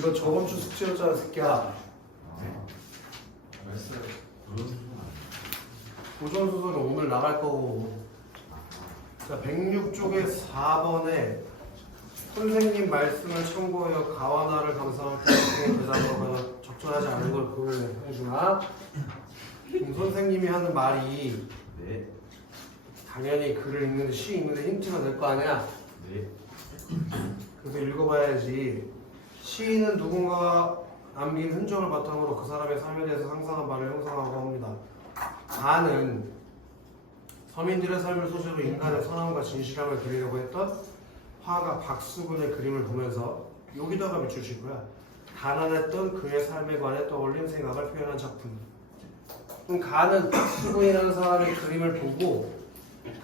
이거 저번 주 숙제였잖아, 새끼야. 알았어요. 고전 소설은 오늘 나갈 거고. 자, 106쪽에 4번에 선생님 말씀을 참고하여 가와나를 감상할 때 대답하거나 적절하지 않은 걸 고려해. 홍준아. 선생님이 하는 말이 네. 당연히 글을 읽는데 시 읽는데 힌트가 될 거 아니야. 네. 그래서 읽어봐야지. 시인은 누군가가 남긴 흔적을 바탕으로 그 사람의 삶에 대해서 상상한 바를 형상하고 합니다. 가는 서민들의 삶을 소재로 인간의 선함과 진실함을 그리려고 했던 화가 박수근의 그림을 보면서 여기다가 밑줄 거야. 가난했던 그의 삶에 관해 떠올린 생각을 표현한 작품. 그럼 가는 박수근이라는 사람의 그림을 보고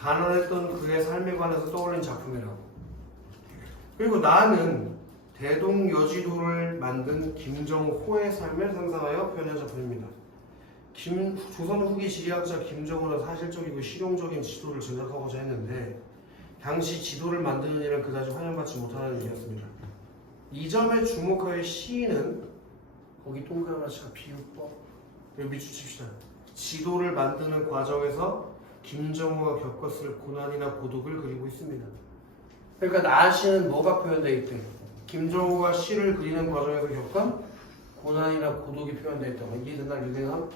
가난했던 그의 삶에 관해서 떠올린 작품이라고. 그리고 나는 대동여지도를 만든 김정호의 삶을 상상하여 표현한 작품입니다. 조선 후기 지리학자 김정호는 사실적이고 실용적인 지도를 제작하고자 했는데 당시 지도를 만드는 일은 그다지 환영받지 못하는 일이었습니다. 이 점에 주목하여 시인은 거기 동그라미가 비유법 여기 밑줄 칩시다. 지도를 만드는 과정에서 김정호가 겪었을 고난이나 고독을 그리고 있습니다. 그러니까 나시는 뭐가 표현되어 있대? 김정호가 시를 그리는 과정에서 겪은 고난이나 고독이 표현되어 있다고. 이해됐나? 유대감?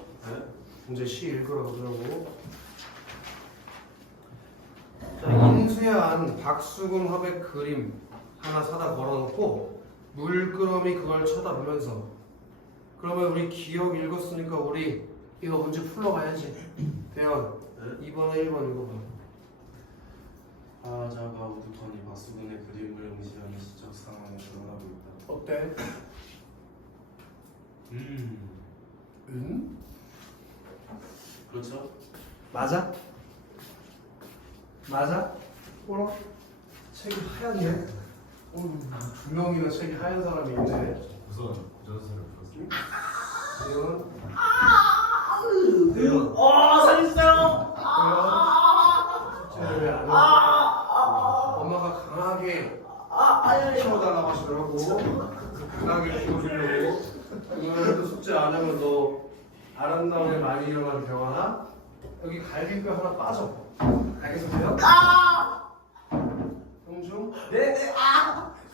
이제 시 읽으러 가더라고. 자, 인쇄한 박수근 화백 그림 하나 사다 걸어놓고 물끄러미 그걸 쳐다보면서 그러면 우리 기억 읽었으니까 우리 이거 문제 풀러가야지. 대현 2번에 1번 읽어봐. 화자가 우두커니 박수근의 그림을 응시하는 시적 상황에 드러나고 있다. 어때? 그렇죠? 맞아? 맞아? 뭐라? 책이 하얗네? 두 명이나 책이 하얀 사람이 있네. 우선 고전서를 풀었습니다. 대현 살려주세요! 숙제를 왜안 해? 엄마가 강하게 키워달라고 하시더라고. 강하게 키워주려고. 오늘도 숙제 안 하면 너 아름다움에 많이 일어나는 병하나? 여기 갈비뼈 하나 빠져. 알겠어요? 형중? 네네.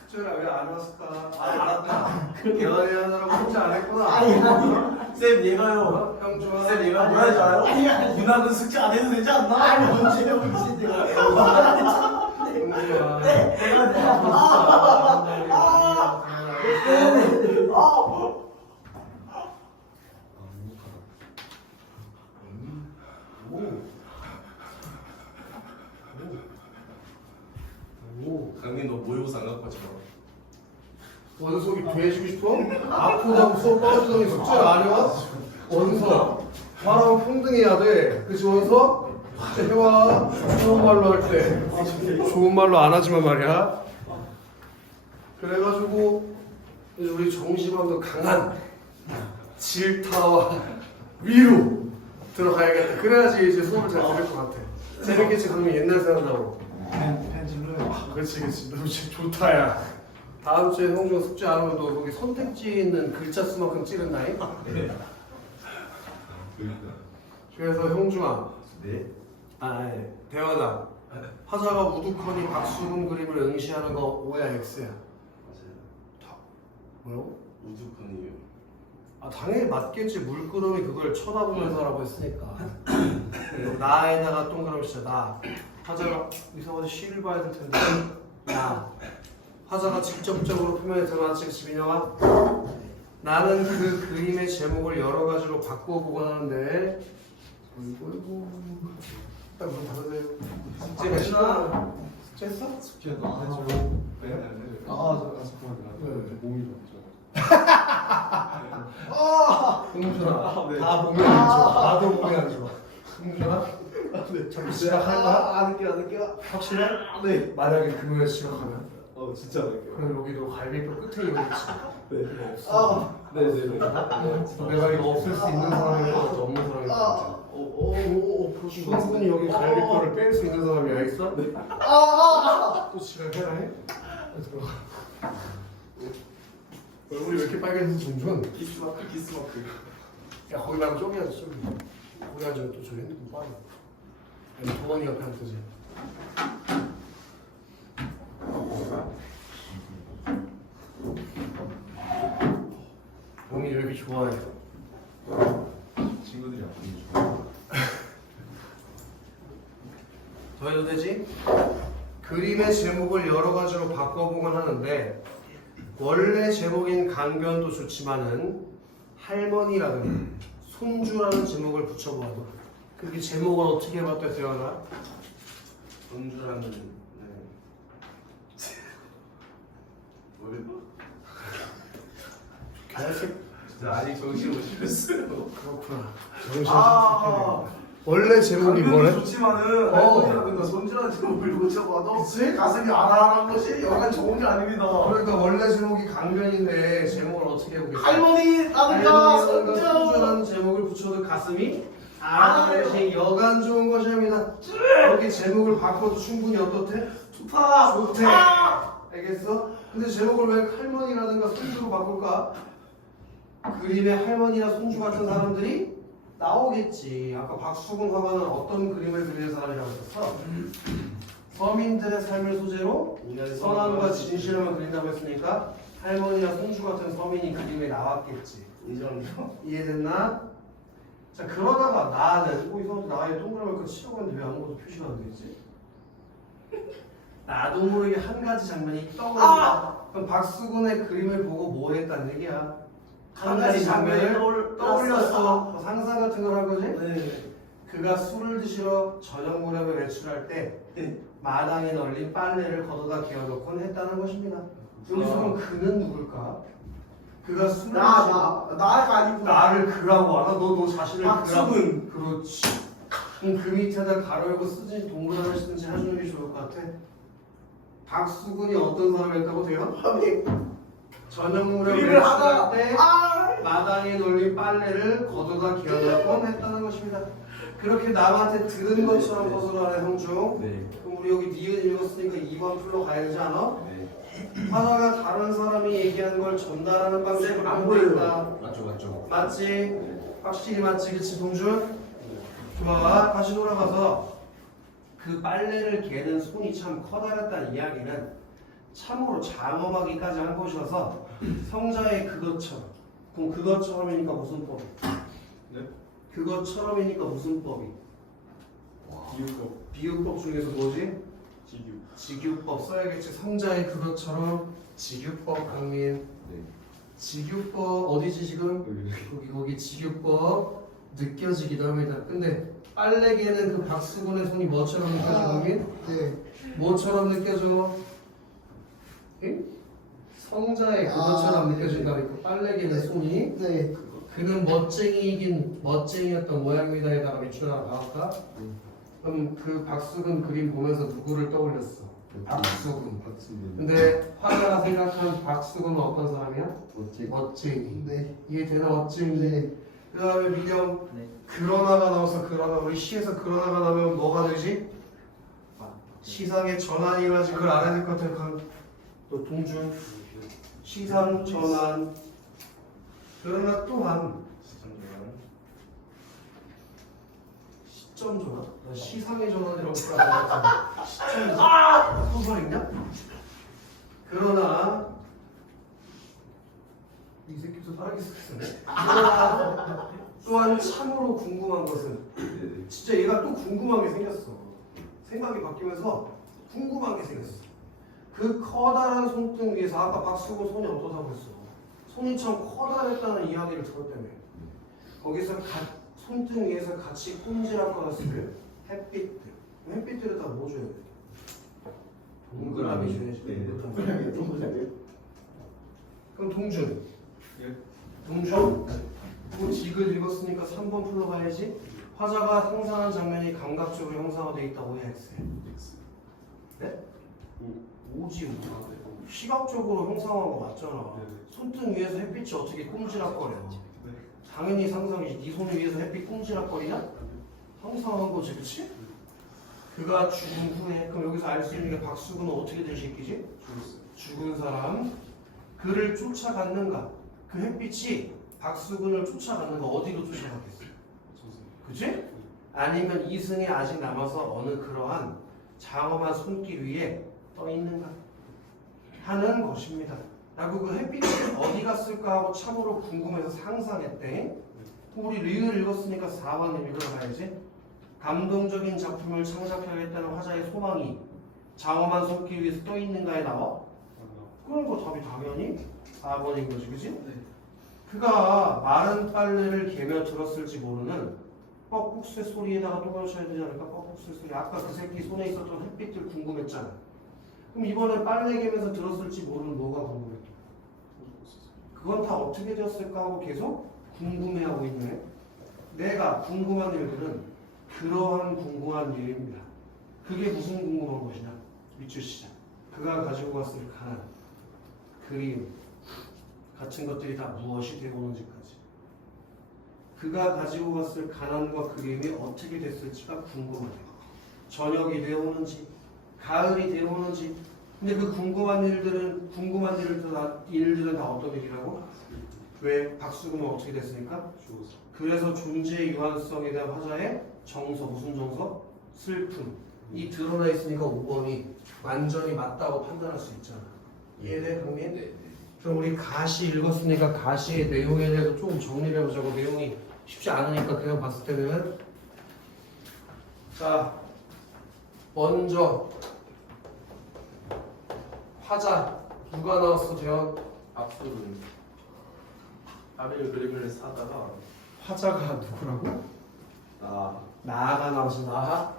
숙제를 왜 안 왔을까? 알았다. 대화에 하느라고 숙제 안 했구나. 쌤 얘가요. 형중아. 쌤 얘가 뭐라 줄 알아요? 누나는 숙제 안 해도 되지 않나? 아니 언제요 미친데가. 형중아. 네. 오. 강민 너 모의고사 안 갖고 왔지 마. 원석이 구해주고 싶어? 아프다고 수업 빠져주더니 숙제를 안 해와? 원석 말하면 평등해야 돼. 그치 원석? 숙제 해와. 좋은 말로 할 때 좋은 말로 안 하지만 말이야. 그래가지고 이제 우리 정시반도 강한 질타와 위로 들어가야겠다. 그래야지 이제 수업을 잘 들을 것 같아. 재밌겠지. 강민 옛날 생각나고. 펜질로요. 그렇지 그렇지. 너 진짜 좋다야. 다음 주에 형준 숙제 안 하면 너 거기 선택지 있는 글자 수만큼 찌른다잉? 네. 그러니까. 그래서 형준아 네. 예. 대화다. 화자가 우두커니 박수근 그림을 응시하는 거 O야 X야? 맞아요. 뭐라고? 우두커니요. 아 당연히 맞겠지. 물끄러미 그걸 쳐다보면서 라고 했으니까. 그리고 나에다가 동그라미 치자. 나 화자가 이상하게 시를 봐야 될 텐데 나 화자가 직접적으로 표면에 드러났지 민영아? 나는 그 그림의 제목을 여러 가지로 바꿔보곤 하는데 어이구 딱 문 닫아주세요. 숙제 했나? 숙제 했어? 숙제도 안 해줘. 네. 잠깐만요. 몸이 좀 홍준아 네. 다 몸이 안 좋아. 나도 몸이 안 좋아. 홍준아 네. 자꾸 시작할 거야? 안 할게요. 확실해? 네. 만약에 금요일에 시작하면 진짜 안 할게요. 그럼 여기도 갈비뼈 끝에 이거 있지. 네. 이거 없어. 네네네. 내가 이거 없앨 수 있는 사람일 것 같아. 없는 사람일 것 같아. 충분히 여기 갈비뼈를 뺄 수 있는 사람이 있어? 네. 또 지랄해라 해? 들어가. 얼굴이 왜 이렇게 빨개졌어 동준? 기스마크 기스마크. 야 거기 말고 저기 앉아 저기. 거기 앉으면 또 저 핸드폰 빠져. 아니 도원이 옆에 앉듯이. 몸이 왜 이렇게 좋아해? 친구들이 안 보여줘. 더 해도 되지? 그림의 제목을 여러 가지로 바꿔보곤 하는데 원래 제목인 강변도 좋지만은 할머니라든 손주라는 제목을 붙여보아도 그게 제목을 어떻게 해봤대 대현아? 손주라는 뭐래도? 개새끼 진짜 아직 정신 못 차렸어요. 그렇구나 정신 아. 아~ 원래 제목이 뭐래? 좋지만은 할머니라든가 손주라는 제목을 놓쳐봐도 가슴이 아랑아랑 것이 여간 좋은 게 아닙니다. 그러니까 원래 제목이 강변인데 제목을 어떻게 해보겠어? 할머니라든가 손주라는 손주. 제목을 붙여도 가슴이 아랑아랑 것이 여간 좋은 것이 아닙니다. 여기 제목을 바꿔도 충분히 어떻대? 좋다. 좋대. 아! 알겠어? 근데 제목을 왜 할머니라든가 손주로 바꿀까? 그림에 할머니나 손주 같은 사람들이 나오겠지. 아까 박수근 화가는 어떤 그림을 그리는 사람이라고 했었어? 서민들의 삶을 소재로 선함과 진실함을 그린다고 했으니까 할머니나 손주 같은 서민이 그림에 나왔겠지. 인정이요? 이해됐나? 자 그러다가 나는 이 사람도 나에 동그라미 치려고 했는데 왜 아무것도 표시가 안 되지? 나도 모르게 한 가지 장면이 떠오른다. 그럼 박수근의 그림을 보고 뭐 했다는 얘기야? 한 가지 장면을 떠올렸어. 상상 같은 걸 한 거지? 네. 그가 술을 드시러 저녁 무렵에 외출할 때 네. 마당에 널린 빨래를 걷어다 개어놓곤 했다는 것입니다. 여기서 그럼 그는 누굴까? 그가 술을 나가 아니고 나를 그라고 알아? 너 자신을 박수근. 그라고 그렇지. 그럼 그 밑에다 가로 열고 쓰든지 동그라미 쓰든지 해주는 게 좋을 것 같아. 박수근이 어떤 사람이었다고 돼요? 저녁 무렵에 그림을 하다. 외출할 때 마당에 널린 빨래를 걷어다 개어놓곤 했다는 것입니다. 그렇게 남한테 들은 것처럼 거슬러하는 형중. 네. 그럼 우리 여기 니은 읽었으니까 2번 풀러 가야 되지 않아? 네. 화자가 다른 사람이 얘기하는 걸 전달하는 방식으로 안 안 보여요. 보인다. 맞죠. 맞지? 확실히 맞지? 그치 동준? 좋아. 다시 돌아가서 그 빨래를 개는 손이 참 커다랬다는 이야기는 참으로 장엄하기까지 한 것이어서 성자의 그것처럼. 그럼 그것처럼이니까 무슨 법이? 네? 그것처럼이니까 무슨 법이? 비유법. 비유법 중에서 뭐지? 지규. 직유법 써야겠지. 성자의 그것처럼 직유법 강민. 네. 직유법 어디지 지금? 거기 직유법 느껴지기도 합니다. 근데 빨래개는 그 박수근의 손이 뭐처럼 느껴져 강민? 네. 뭐처럼 느껴져? 응? 성자의 그것처럼 네. 느껴진다니까. 빨래개는 손이 네. 그는 멋쟁이이긴 멋쟁이였던 모양입니다에다가 밑줄 하나 박을까? 그럼 그 박수근 그림 보면서 누구를 떠올렸어? 박수근. 근데 화가가 생각하는 박수근은 어떤 사람이야? 멋쟁이. 네. 이해되나 멋쟁이? 네. 그 다음에 민영 네. 그러나가 나와서 그러나 우리 시에서 그러나가 나오면 뭐가 되지? 시상의 전환이 일어나지. 그걸 알아야 될 것 같아. 너 동준 시상 전환. 그러나 또한 시점 전환? 나 시상의 전환이라고 불러야 시점 전환. 소설 있냐? 그러나 이 새끼도 살아있었네. 그러나 또한 참으로 궁금한 것은 진짜 얘가 또 궁금한 게 생겼어. 생각이 바뀌면서 궁금한 게 생겼어. 그 커다란 손등 위에서 아까 박수근 손이 어떠다고 했어. 손이 참 커다랬다는 이야기를 들었다며. 거기서 손등 위에서 같이 꼼지락거렸을 햇빛들. 햇빛들에다 뭐 줘야 돼? 동그라미 줘야지. 네. 그럼 동준. 예. 동준. 그 직을 읽었으니까 3번 풀러가야지. 화자가 상상한 장면이 감각적으로 형상화되어 있다고 해야 했어요. 네? 오지. 시각적으로 형상화한 거 맞잖아. 손등 위에서 햇빛이 어떻게 꼼지락거려? 당연히 상상이지. 네 손 위에서 햇빛 꼼지락거리냐? 형상화한 거지, 그치? 그가 죽은 후에 그럼 여기서 알 수 있는 게 박수근은 어떻게 된 새끼지? 죽은 사람. 그를 쫓아갔는가? 그 햇빛이 박수근을 쫓아갔는가? 어디로 쫓아갔겠어? 그치? 아니면 이승이 아직 남아서 어느 그러한 장엄한 손길 위에 떠 있는가? 하는 것입니다. 라고 그 햇빛이 어디 갔을까 하고 참으로 궁금해서 상상했대. 우리 리을 읽었으니까 4번을 읽어가야지. 감동적인 작품을 창작하겠다는 화자의 소망이 장엄한 손길 위에서 떠 있는가에 나와? 그런 거 답이 당연히 4번인 거지, 그치? 네. 그가 마른 빨래를 개며 들었을지 모르는 뻑국새 소리에다가 또 걸쳐야 되지 않을까? 뻑국새 소리. 아까 그 새끼 손에 있었던 햇빛들 궁금했잖아. 그럼 이번에 빨래 개면서 들었을지 모르는 뭐가 궁금했어? 그건 다 어떻게 되었을까 하고 계속 궁금해하고 있네. 내가 궁금한 일들은 그러한 궁금한 일입니다. 그게 무슨 궁금한 것이냐? 밑줄 시작. 그가 가지고 갔을 가난, 그림 같은 것들이 다 무엇이 되어 오는지까지. 그가 가지고 갔을 가난과 그림이 어떻게 됐을지가 궁금하네. 저녁이 되어 오는지, 가을이 되어 오는지. 근데 그 궁금한 일들은 다 어떤 일이라고? 왜? 박수근은 어떻게 됐으니까? 죽었어. 그래서 존재의 유한성에 대한 화자의 정서, 무슨 정서? 슬픔. 이 드러나 있으니까 5번이 완전히 맞다고 판단할 수 있잖아. 이해돼, 강민? 네. 그럼 우리 가시 읽었으니까 가시의 내용에 대해서 조금 정리를 해보자고. 내용이 쉽지 않으니까 그냥 봤을 때는. 자, 먼저 화자 누가 나왔어, 재현? 박수는 하늘 그림을 사다가 화자가 누구라고? 나가 나왔어. 나가?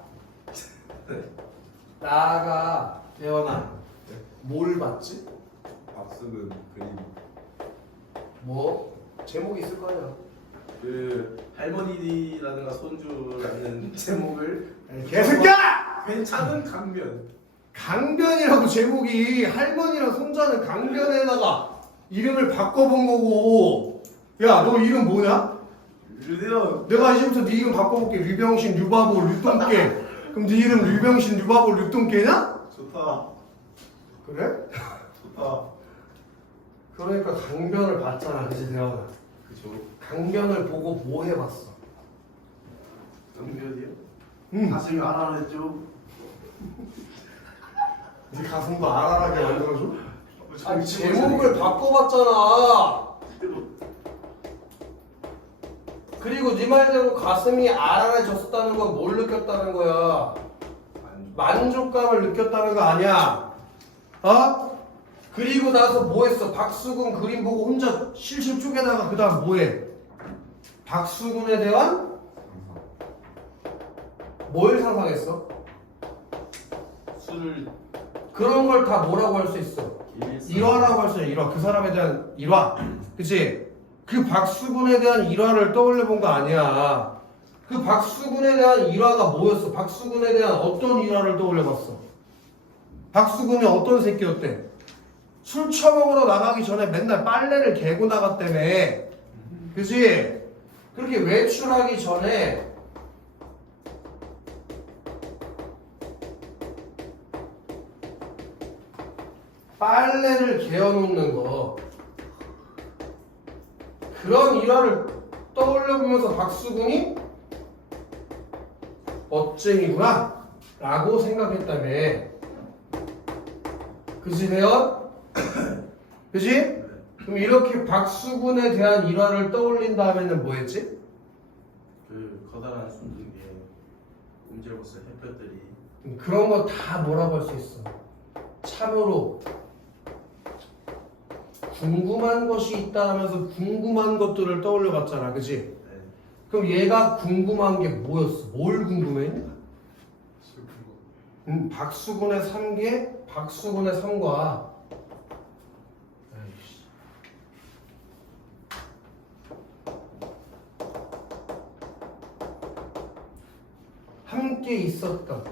나가 재현아 뭘 봤지? 박수는 그림 뭐? 제목이 있을 거 아니야. 그 할머니라든가 손주라는 제목을 개새끼야! 괜찮은 강변 강변이라고 제목이. 할머니랑 손자는 강변에다가 이름을 바꿔본 거고. 야, 너 이름 뭐냐? 류대현 내가 이제부터 네 이름 바꿔볼게. 류병신, 류바보, 류똥깨. 그럼 네 이름 류병신, 류바보, 류똥깨냐? 좋다 그래? 좋다 그러니까 강변을 봤잖아, 그치 대화가. 그죠 강변을 보고 뭐 해봤어? 강변이요? 응. 가슴이 알아냈죠. 네 가슴도 알알하게 만들어줘? 아니, 정신 제목을 바꿔봤잖아. 그리고 네 말대로 가슴이 알알해졌다는 건 뭘 느꼈다는 거야? 만족감을 느꼈다는 거 아니야? 어? 그리고 나서 뭐 했어? 박수근 그림 보고 혼자 실실 쪼개다가 그 다음 뭐 해? 박수근에 대한 뭘 상상했어? 술을 그런 걸 다 뭐라고 할 수 있어? 일화라고 할 수 있어. 일화. 그 사람에 대한 일화. 그치? 그 박수근에 대한 일화를 떠올려 본 거 아니야. 그 박수근에 대한 일화가 뭐였어? 박수근에 대한 어떤 일화를 떠올려 봤어? 박수근이 어떤 새끼였대? 술 처먹으러 나가기 전에 맨날 빨래를 개고 나갔다며. 그치? 그렇게 외출하기 전에 빨래를 개어놓는 거, 그런 일화를 떠올려보면서 박수근이 멋쟁이구나 라고 생각했다며. 그치 대현? 그치? 그럼 이렇게 박수근에 대한 일화를 떠올린 다음에는 뭐 했지? 그 커다란 순둥이에 움찔거렸을 햇볕들이 그런 거 다 뭐라고 할 수 있어? 참으로 궁금한 것이 있다면서 궁금한 것들을 떠올려 봤잖아, 그치? 네. 그럼 얘가 궁금한 게 뭐였어? 뭘 궁금했냐? 슬픈 거 박수근의 3개, 박수근의 3과 함께 있었던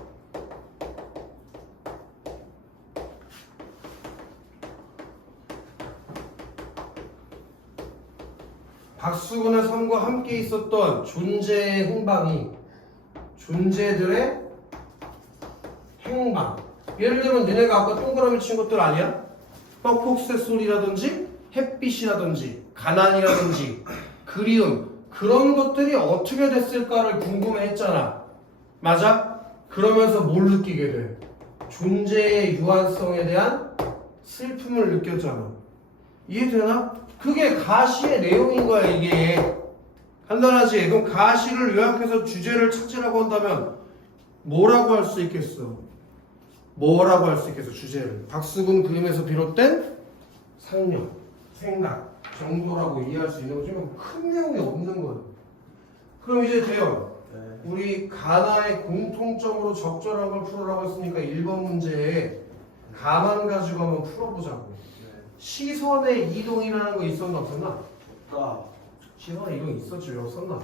박수근의 삶과 함께 있었던 존재의 행방이 존재들의 행방. 예를 들면 너네가 아까 동그라미 친 것들 아니야? 떡국새 소리라든지 햇빛이라든지 가난이라든지 그리움 그런 것들이 어떻게 됐을까를 궁금해했잖아. 맞아? 그러면서 뭘 느끼게 돼? 존재의 유한성에 대한 슬픔을 느꼈잖아. 이해되나? 그게 가시의 내용인 거야 이게. 간단하지? 그럼 가시를 요약해서 주제를 찾으라고 한다면 뭐라고 할 수 있겠어? 뭐라고 할 수 있겠어 주제를? 박수근 그림에서 비롯된 상념, 생각 정도라고 이해할 수 있는 거지만 큰 내용이 없는 거야. 그럼 이제 돼요. 네. 우리 가나의 공통점으로 적절한 걸 풀으라고 했으니까 1번 문제에 가만 가지고 한번 풀어보자고. 네. 시선의 이동이라는 거 있었나 없었나? 없다. 시선의 이동 있었지 왜 없었나?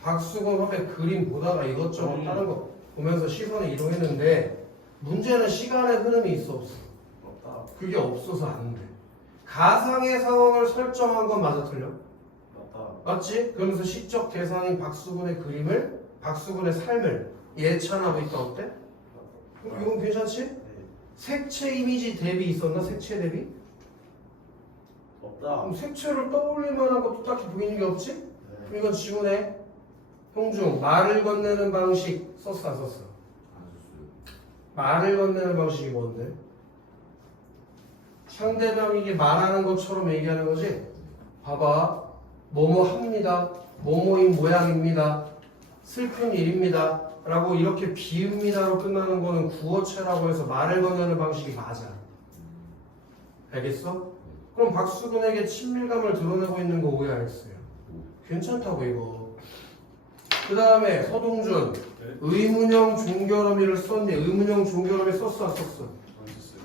박수근 화면 그림 보다가 이것저것 다른 거 보면서 시선이 이동했는데 문제는 시간의 흐름이 있어 없어? 없다. 그게 없어서 안 돼. 가상의 상황을 설정한 건 맞아 틀려? 맞다. 맞지? 그러면서 시적 대상인 박수근의 그림을 박수근의 삶을 예찬하고 있다 어때? 이건 괜찮지? 네. 색채 이미지 대비 있었나? 색채 대비? 없다. 그럼 색채를 떠올릴 만한 것도 딱히 보이는 게 없지? 네. 그럼 이건 지문에 형중 말을 건네는 방식 썼어 안 썼어? 말을 건네는 방식이 뭔데? 상대방에게 말하는 것처럼 얘기하는 거지? 봐봐 뭐뭐 합니다 뭐뭐인 모양입니다 슬픈 일입니다 라고 이렇게 비읍니다로 끝나는 거는 구어체라고 해서 말을 건네는 방식이 맞아. 알겠어? 그럼 박수근에게 친밀감을 드러내고 있는 거 오해 안 했어요. 괜찮다고 이거. 그 다음에 서동준 네? 의문형 종결어미를 썼니? 의문형 종결어미 썼어 안 썼어? 안 썼어요.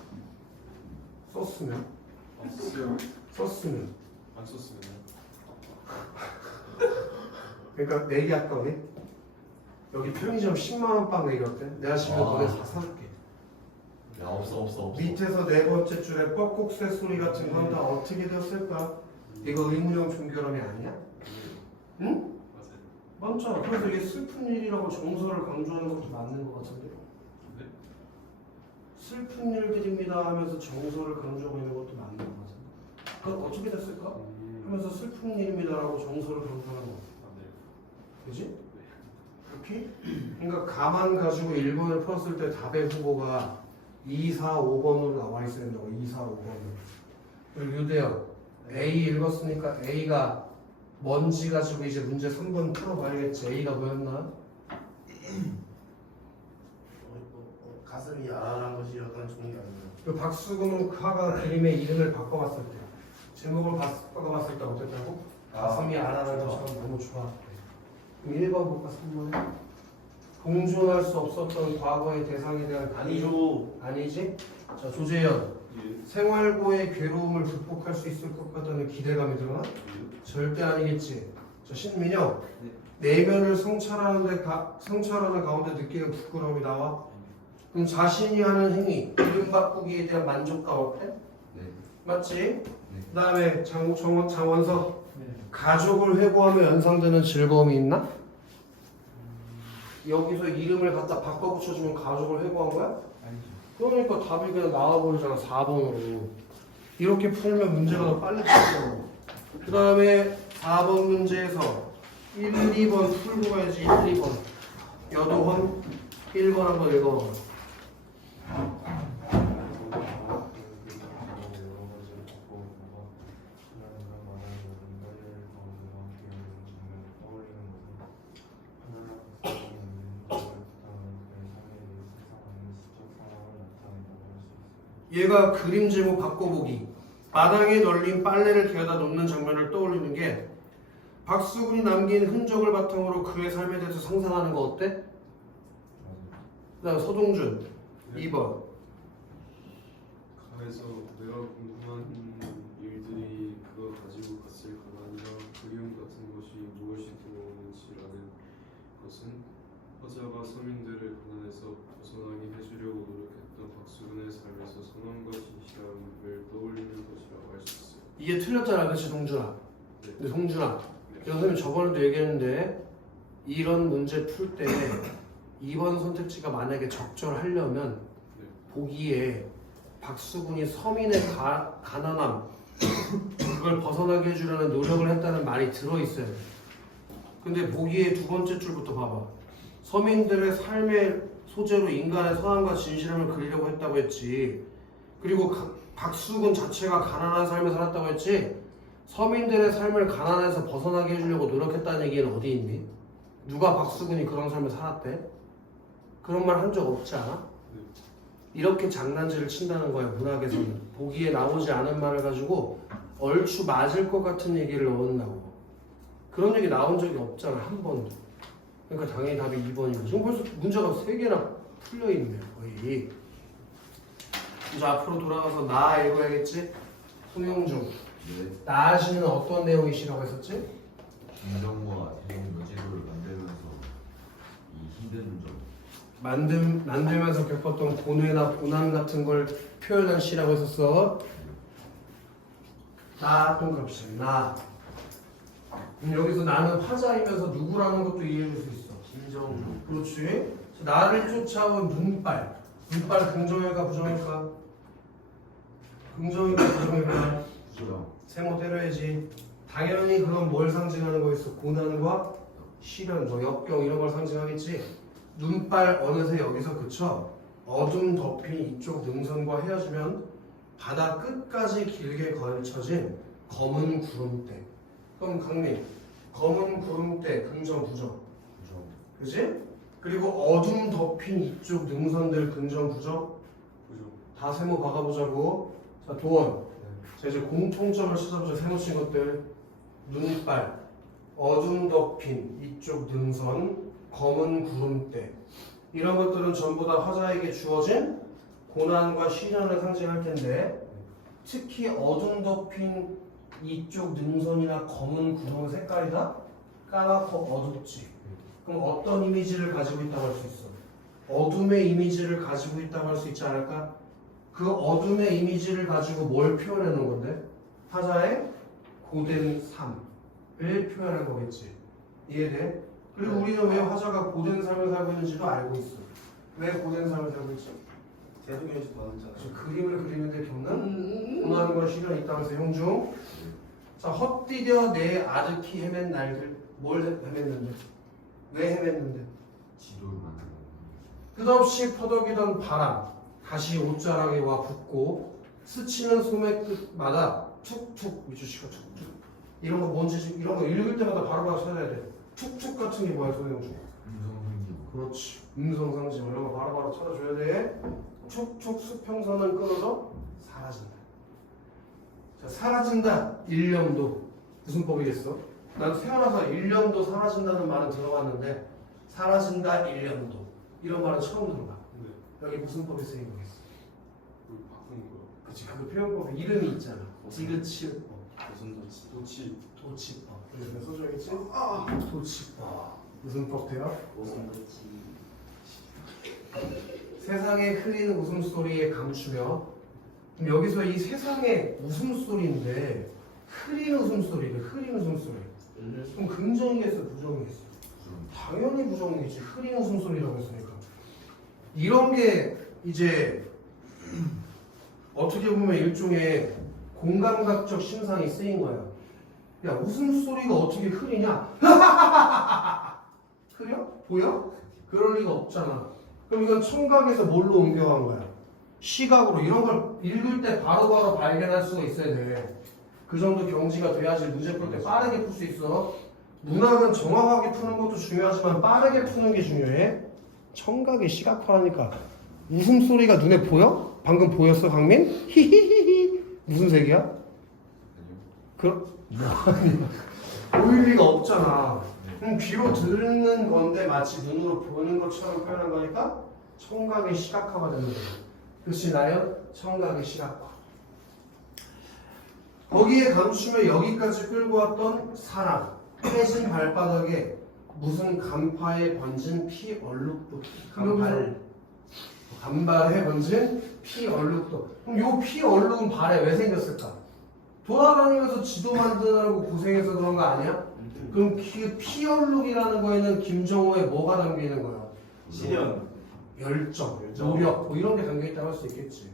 썼으면 안 썼어요. 썼으면 안 썼어요. 그러니까 내기 할까 우리? 여기 편의점 10만원 빵 내기 어때? 내가 집에 너네 다 사줄게. 야 없어. 밑에서 네 번째 줄에 뻑국새 소리 같은 건 다 어떻게 되었을까? 이거 의문형 종결어미 아니야? 응? 맞아요. 맞잖아. 그래서 이게 슬픈 일이라고 정서를 강조하는 것도 맞는 것 같은데. 네? 슬픈 일들입니다 하면서 정서를 강조하고 있는 것도 맞는 것 같은데. 그건 어떻게 됐을까? 하면서 슬픈 일입니다라고 정서를 강조하는 거. 맞아요. 그지? 이렇게? 그러니까 가만 가지고 1번을 풀었을 때 답의 후보가 2, 4, 5번으로 나와 있어야 된다고. 2, 4, 5번으로. 그리고 유대형 A 읽었으니까 A가 뭔지 가지고 이제 문제 3번 풀어봐야겠지. A가 뭐였나? 가슴이 야란한 것이 어떤 종이 아니에요. 그 박수근 화가 그림의 이름을 바꿔봤을 때 제목을 바꿔봤을 때 어땠다고? 가슴이 알아라는 것처럼 너무 좋았대. 그럼 1번 볼까 3번? 공존할 수 없었던 과거의 대상에 대한 아니죠. 아니지? 자 조재현 예. 생활고의 괴로움을 극복할 수 있을 것 같다는 기대감이 드나? 절대 아니겠지. 자 신민영 내면을 성찰하는 가운데 느끼는 부끄러움이 나와? 그럼 자신이 하는 행위 이름 바꾸기에 대한 만족감 어때? 네. 맞지? 그 다음에 장원석 가족을 회고하며 연상되는 즐거움이 있나? 여기서 이름을 갖다 바꿔 붙여주면 가족을 회고한 거야? 그러니까 답이 그냥 나와버리잖아 4번으로. 이렇게 풀면 문제가 더 빨리 풀리고. 그 다음에 4번 문제에서 1, 2번 풀고 가야지. 1, 2번 여도헌 1번 한번 읽어봐. 얘가 그림 제목 바꿔보기. 마당에 널린 빨래를 개어다 놓는 장면을 떠올리는 게 박수근이 남긴 흔적을 바탕으로 그의 삶에 대해서 상상하는 거 어때? 그 다음에 서동준 2번 가에서 내가 궁금한 일들이 그가 가지고 갔을 가난이나 그리움 같은 것이 무엇이 들어오는지라는 것은 화자가 서민들을 가난에서 벗어나게 해주려고 노력했던 박수근의 삶에서 선함과 진실함을 떠올리는 것이라고 할 수 있어요. 이게 틀렸잖아 그치 동준아? 네. 근데 동준아 선생님이 저번에도 얘기했는데 이런 문제 풀 때 2번 선택지가 만약에 적절하려면 네. 보기에 박수근이 서민의 가난함 그걸 벗어나게 해주려는 노력을 했다는 말이 들어있어요. 근데 보기에 두 번째 줄부터 봐봐. 서민들의 삶의 소재로 인간의 선함과 진실함을 그리려고 했다고 했지. 그리고 박수근 자체가 가난한 삶을 살았다고 했지. 서민들의 삶을 가난에서 벗어나게 해주려고 노력했다는 얘기는 어디 있니? 누가 박수근이 그런 삶을 살았대? 그런 말 한 적 없지 않아? 이렇게 장난질을 친다는 거야. 문학에서는 보기에 나오지 않은 말을 가지고 얼추 맞을 것 같은 얘기를 넣는다고. 그런 얘기 나온 적이 없잖아, 한 번도. 그러니까 당연히 답이 2번이고. 지금 벌써 문제가 3개나 풀려있네요, 거의. 이제 앞으로 돌아가서 나 읽어야겠지? 송영중. 네. 나아시는 어떤 내용이시라고 했었지? 김정과 대형 여제도를 만들면서 이 힘든 점. 만들면서 겪었던 고뇌나 고난 같은 걸 표현한 시라고 했었어. 나 동그랗지. 나. 여기서 나는 화자이면서 누구라는 것도 이해해 줄 수 있어. 김정우. 그렇지. 나를 쫓아온 눈발. 눈발 긍정일까 부정일까? 긍정일까 부정일까? 부정. 세모 때려야지. 당연히 그건 뭘 상징하는 거였어? 고난과 시련, 뭐 역경 이런 걸 상징하겠지. 눈발 어느새 여기서 그쳐. 어둠 덮인 이쪽 능선과 헤어지면 바다 끝까지 길게 걸쳐진 검은 구름대. 그럼 강민, 검은 구름대 긍정 부정. 부정. 그지? 그리고 어둠 덮인 이쪽 능선들 긍정 부정. 부정. 다 세모 박아보자고. 자, 도원. 자, 이제 공통점을 찾아보자. 세모 친 것들. 눈발, 어둠 덮인 이쪽 능선, 검은 구름대. 이런 것들은 전부 다 화자에게 주어진 고난과 시련을 상징할 텐데, 특히 어둠 덮인 이쪽 능선이나 검은 구름 색깔이 다 까맣고 어둡지. 그럼 어떤 이미지를 가지고 있다고 할 수 있어? 어둠의 이미지를 가지고 있다고 할 수 있지 않을까? 그 어둠의 이미지를 가지고 뭘 표현해 놓은 건데? 화자의 고된 삶을 표현한 거겠지. 이해돼? 그리고 우리는 왜 화자가 고된 삶을 살고 있는지도 알고 있어. 왜 고된 삶을 살고 있어? 대동에서 받았잖아. 그림을 그리는데 겪는 고난과 시련이 있다면서 형중. 자, 헛디뎌 내 아득히 헤맨 날들. 뭘 헤맸는데? 왜 헤맸는데? 지도를 만들고. 끝없이 퍼덕이던 바람 다시 옷자락에 와 붙고 스치는 소매 끝마다 툭툭 미주씨가 툭툭 이런 거 뭔지 이런 거 읽을 때마다 바로바로 찾아야 돼. 툭툭 같은 게 뭐야 소영주? 음성생님. 그렇지. 음성상징 이런 거 바로바로 찾아줘야 돼. 툭툭 수평선은 끊어져 사라진다. 자, 사라진다. 일념도 무슨 법이겠어? 난 태어나서 일념도 사라진다는 말은 들어봤는데 사라진다 일념도 이런 말은 처음 들어봐. 네. 여기 무슨 법이 쓰인 거겠어? 그걸 바꾸는 거요. 그치, 그 표현법에 이름이 있잖아. 지그치읒법, 무슨 도치? 도치. 도치법. 여기 써줘야겠지? 도치법. 무슨 법 돼요? 세상에 흘리는 웃음소리에 감추며. 그럼 여기서 이 세상의 웃음소리인데 흐리는 웃음소리래. 흐리는 웃음소리. 그럼 긍정이겠어, 부정이겠어? 당연히 부정이지. 흐리는 웃음소리라고 했으니까. 이런 게 이제 어떻게 보면 일종의 공감각적 심상이 쓰인 거야. 야, 웃음소리가 어떻게 흐리냐? 흐려? 보여? 그럴 리가 없잖아. 그럼 이건 청각에서 뭘로 옮겨간 거야? 시각으로. 이런 걸 읽을 때 바로바로 발견할 수가 있어야 돼. 그 정도 경지가 돼야지 문제 풀 때 빠르게 풀 수 있어. 문학은 정확하게 푸는 것도 중요하지만 빠르게 푸는 게 중요해. 청각의 시각화하니까. 웃음소리가 눈에 보여? 방금 보였어, 강민? 히히히히. 무슨 색이야? 보일 리가 없잖아. 그럼 귀로 듣는 건데 마치 눈으로 보는 것처럼 표현한 거니까 청각의 시각화가 되는 거야. 그렇지, 나연? 청각의 시각화. 거기에 감추며 여기까지 끌고 왔던 사랑. 깨진 발바닥에 무슨 간파에 번진 피 얼룩도. 간발에 번진 피 얼룩도. 그럼 요 피 얼룩은 발에 왜 생겼을까? 돌아다니면서 지도 만드느라고 고생해서 그런 거 아니야? 그럼 그 피 얼룩이라는 거에는 김정호의 뭐가 담겨 있는 거야? 시련. 열정, 노력 뭐 이런 게 담겨 있다고 할 수 있겠지.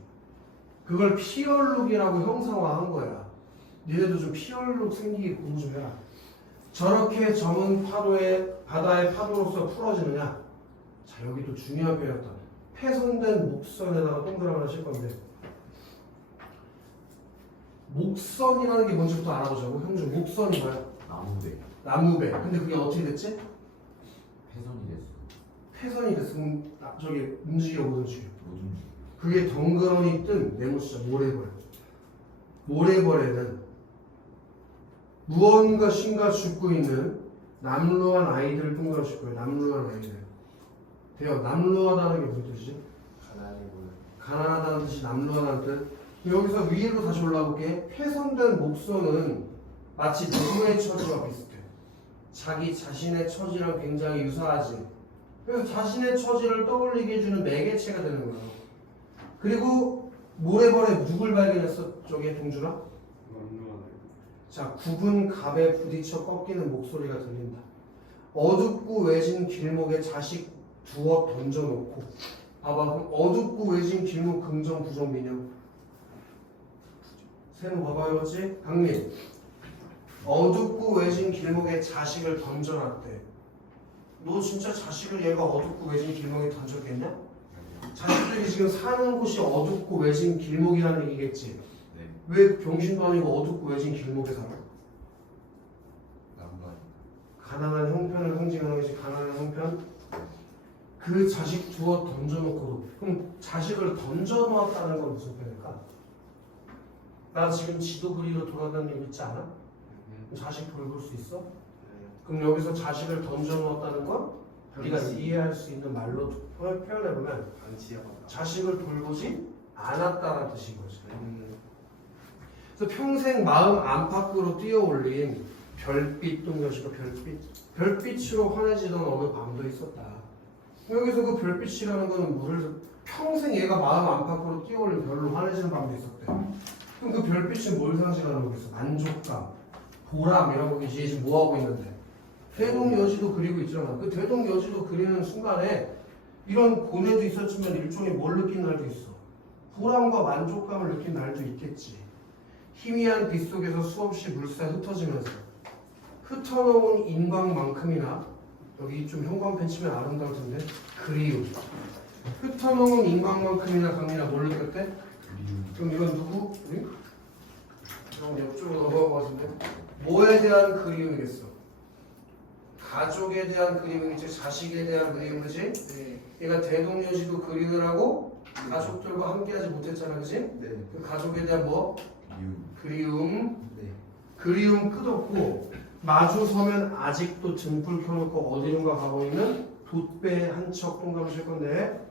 그걸 피얼룩이라고 형상화한 거야. 니네도 좀 피얼룩 생기게 공부 좀 해라. 저렇게 적은 파도에 바다의 파도로서 풀어지느냐? 자, 여기 또 중요한 표현이었다. 훼손된 목선에다가 동그라미 하나 칠 건데, 목선이라는 게 뭔지부터 알아보자고. 형준, 목선이 뭐야? 나무배 나무배. 근데 그게 어떻게 됐지? 훼손이 됐어. 훼손이 됐으면 저기 움직여 못 움직여. 못 움직여. 그게 덩그러니 뜬 네모자 모래벌. 모래벌에는 무언가 신가 죽고 있는 남루한 아이들을 동그라미 칠 거예요. 남루한 아이들. 돼요. 남루하다는 게 무슨 뜻이지? 가난하다는 뜻이 남루하다는 뜻. 여기서 위로 다시 올라볼게. 훼손된 목선은 마치 누구의 처지와 비슷해. 자기 자신의 처지랑 굉장히 유사하지. 그래서 자신의 처지를 떠올리게 해주는 매개체가 되는 거예요. 그리고 모래벌에 누굴 발견했어? 저기 동준아? 만루하네. 자, 굽은 갑에 부딪혀 꺾이는 목소리가 들린다. 어둡고 외진 길목에 자식 두어 던져놓고. 봐봐, 그럼 어둡고 외진 길목 긍정 부정 민영. 세모 봐봐요, 그렇지? 강민. 어둡고 외진 길목에 자식을 던져놨대. 너 진짜 자식을 얘가 어둡고 외진 길목에 던졌겠냐? 자식들이 지금 사는 곳이 어둡고 외진 길목이라는 얘기겠지. 네. 왜 병신도 아니고 어둡고 외진 길목에 살아? 나무가 가난한 형편을 상징하는 것이 가난한 형편? 그 자식 두어 던져놓고도. 그럼 자식을 던져놓았다는 건 무슨 표현일까? 나 지금 지도 그리러 돌아다니고 있지 않아? 자식 돌볼 수 있어? 그럼 여기서 자식을 던져놓았다는 건 우리가 이해할 수 있는 말로 표현해보면 자식을 돌보지 않았다는 뜻인 거지. 그래서 평생 마음 안팎으로 뛰어올린 별빛 동료시고 별빛으로 환해지던 어느 밤도 있었다. 여기서 그 별빛이라는 거는 물을 평생 얘가 마음 안팎으로 뛰어올린 별로 환해지는 밤도 있었대. 그럼 그 별빛은 뭘 상징하는 거겠어? 만족감, 보람 이런 거겠지. 지금 뭐 하고 있는데? 대동여지도 그리고 있잖아. 그 대동여지도 그리는 순간에 이런 고뇌도 있었지만 일종의 뭘 느낀 날도 있어. 보람과 만족감을 느낀 날도 있겠지. 희미한 빛 속에서 수없이 물새 흩어지면서 흩어놓은 인광만큼이나 여기 좀 형광펜 치면 아름다울 텐데 그리움. 흩어놓은 인광만큼이나 강민아 뭘 느꼈대? 그럼 이건 누구? 우리? 형 옆쪽으로 넘어간 것 같은데 뭐에 대한 그리움이겠어? 가족에 대한 그리움이지 자식에 대한 그리움이지? 네. 얘가 대동여지도 그리느라고 가족들과 함께하지 못했잖아, 그지? 네. 그 가족에 대한 뭐? 그리움. 네. 그리움 끝없고 마주 서면 아직도 등불 켜놓고 어디론가 가고 있는 돛배 한 척 동감을 칠 건데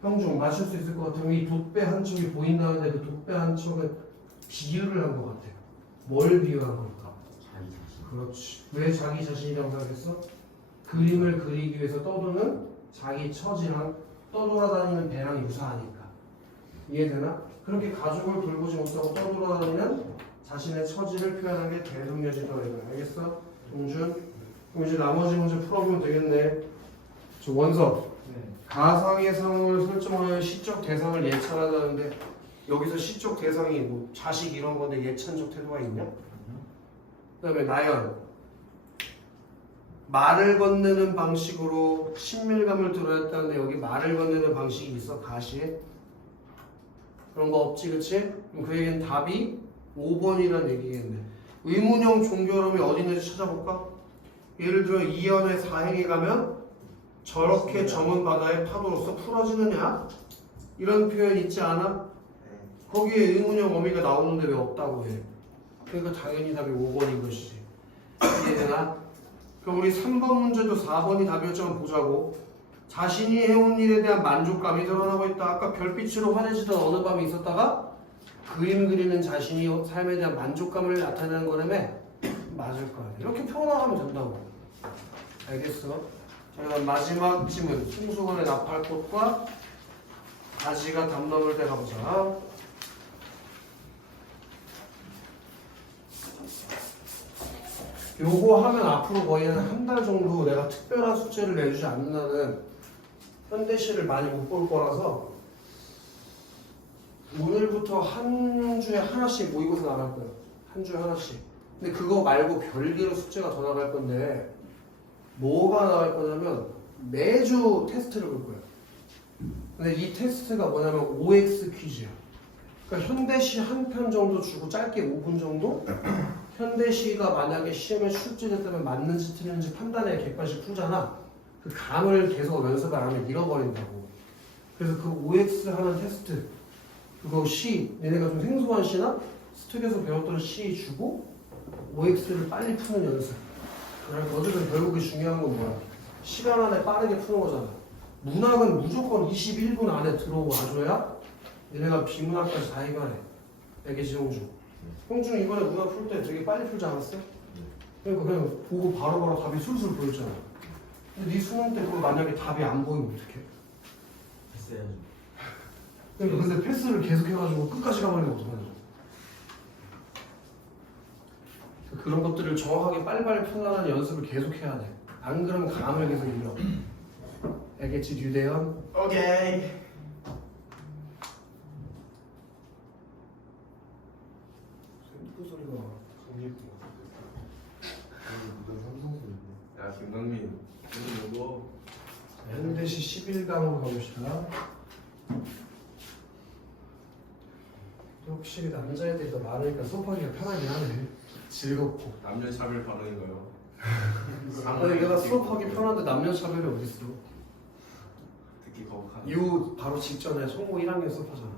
형중 맞출 수 있을 것 같으면 이 돛배 한 척이 보인다는데 그 돛배 한 척은 비유를 한 것 같아요. 뭘 비유한 걸까? 자기 자신. 그렇지. 왜 자기 자신이라고 생각했어? 그림을 그리기 위해서 떠도는 자기 처지랑 떠돌아다니는 배랑 유사하니까. 이해되나? 그렇게 가족을 돌보지 못하고 떠돌아다니는 자신의 처지를 표현한 게 대동여지다 이거야. 알겠어? 동준? 그럼 이제 나머지 문제 풀어보면 되겠네. 저 원서. 가상의 상황을 설정하여 시적 대상을 예찬하다는데 여기서 시적 대상이 뭐 자식 이런 건데 예찬적 태도가 있냐? 그 다음에 나연. 말을 건네는 방식으로 친밀감을 드러냈다는데 여기 말을 건네는 방식이 있어? 가시에? 그런 거 없지, 그치? 그럼 그 얘기는 답이 5번이라는 얘기겠네. 의문형 종교론이 어디 있는지 찾아볼까? 예를 들어 이연의 사행에 가면 저렇게 점은 바다의 파도로서 풀어지느냐? 이런 표현 있지 않아? 거기에 의문형 어미가 나오는데 왜 없다고 해? 그러니까 당연히 답이 5번인 것이지. 이해되나? 그럼 우리 3번 문제도 4번이 답이었지 한번 보자고. 자신이 해온 일에 대한 만족감이 드러나고 있다. 아까 별빛으로 환해지던 어느 밤이 있었다가 그림 그리는 자신이 삶에 대한 만족감을 나타내는 거라며 맞을 거야. 이렇게 표현하면 된다고. 알겠어? 자, 그다음 마지막 지문. 승수건의 나팔꽃과 가지가 담 넘을 때 가보자. 요거 하면 앞으로 거의 한 달 정도 내가 특별한 숙제를 내주지 않는다는 현대시를 많이 못 볼 거라서 오늘부터 한 주에 하나씩 모의고사 나갈 거예요. 한 주에 하나씩. 근데 그거 말고 별개로 숙제가 더 나갈 건데 뭐가 나갈 거냐면 매주 테스트를 볼 거예요. 근데 이 테스트가 뭐냐면 OX 퀴즈야. 그러니까 현대시 한 편 정도 주고 짧게 5분 정도? 현대시가 만약에 시험에 출제됐다면 맞는지 틀린지 판단해 객관식 풀잖아. 그 감을 계속 연습을 안 하면 잃어버린다고. 그래서 그 OX 하는 테스트 그거 시, 얘네가 좀 생소한 시나 스톡에서 배웠던 시 주고 OX를 빨리 푸는 연습. 그러니까 어쨌든 결국에 중요한 건 뭐야? 시간 안에 빠르게 푸는 거잖아. 문학은 무조건 21분 안에 들어와줘야 얘네가 비문학까지 다 해결해. 알겠지, 홍중? 홍중 이번에 문학 풀 때 되게 빨리 풀지 않았어? 그러니까 그냥 보고 바로바로 답이 술술 보였잖아. 근데 네 수능 때 그거 만약에 답이 안 보이면 어떡해? 했어야죠. 그러니까 근데 패스를 계속 해가지고 끝까지 가버리면 어떡하냐. 그런 것들을 정확하게 빨리빨리 풀어가는 연습을 계속 해야 돼. 안 그러면 감을 계속 잃어. 알겠지, 류대현? 오케이. 샘프 소리가 성립 무슨 삼성소리인데. 야 김강민 오늘 누구? 현대시 11강으로 가봅시다. 확실히 남자애들이 더 많으니까 수업하기가 편하긴 하네. 즐겁고. 남녀 차별 반응인가요? 근데 내가 수업하기 편한데 남녀 차별이 어딨어? 특히 거북한. 이 바로 직전에 성고 1학년 수업하잖아.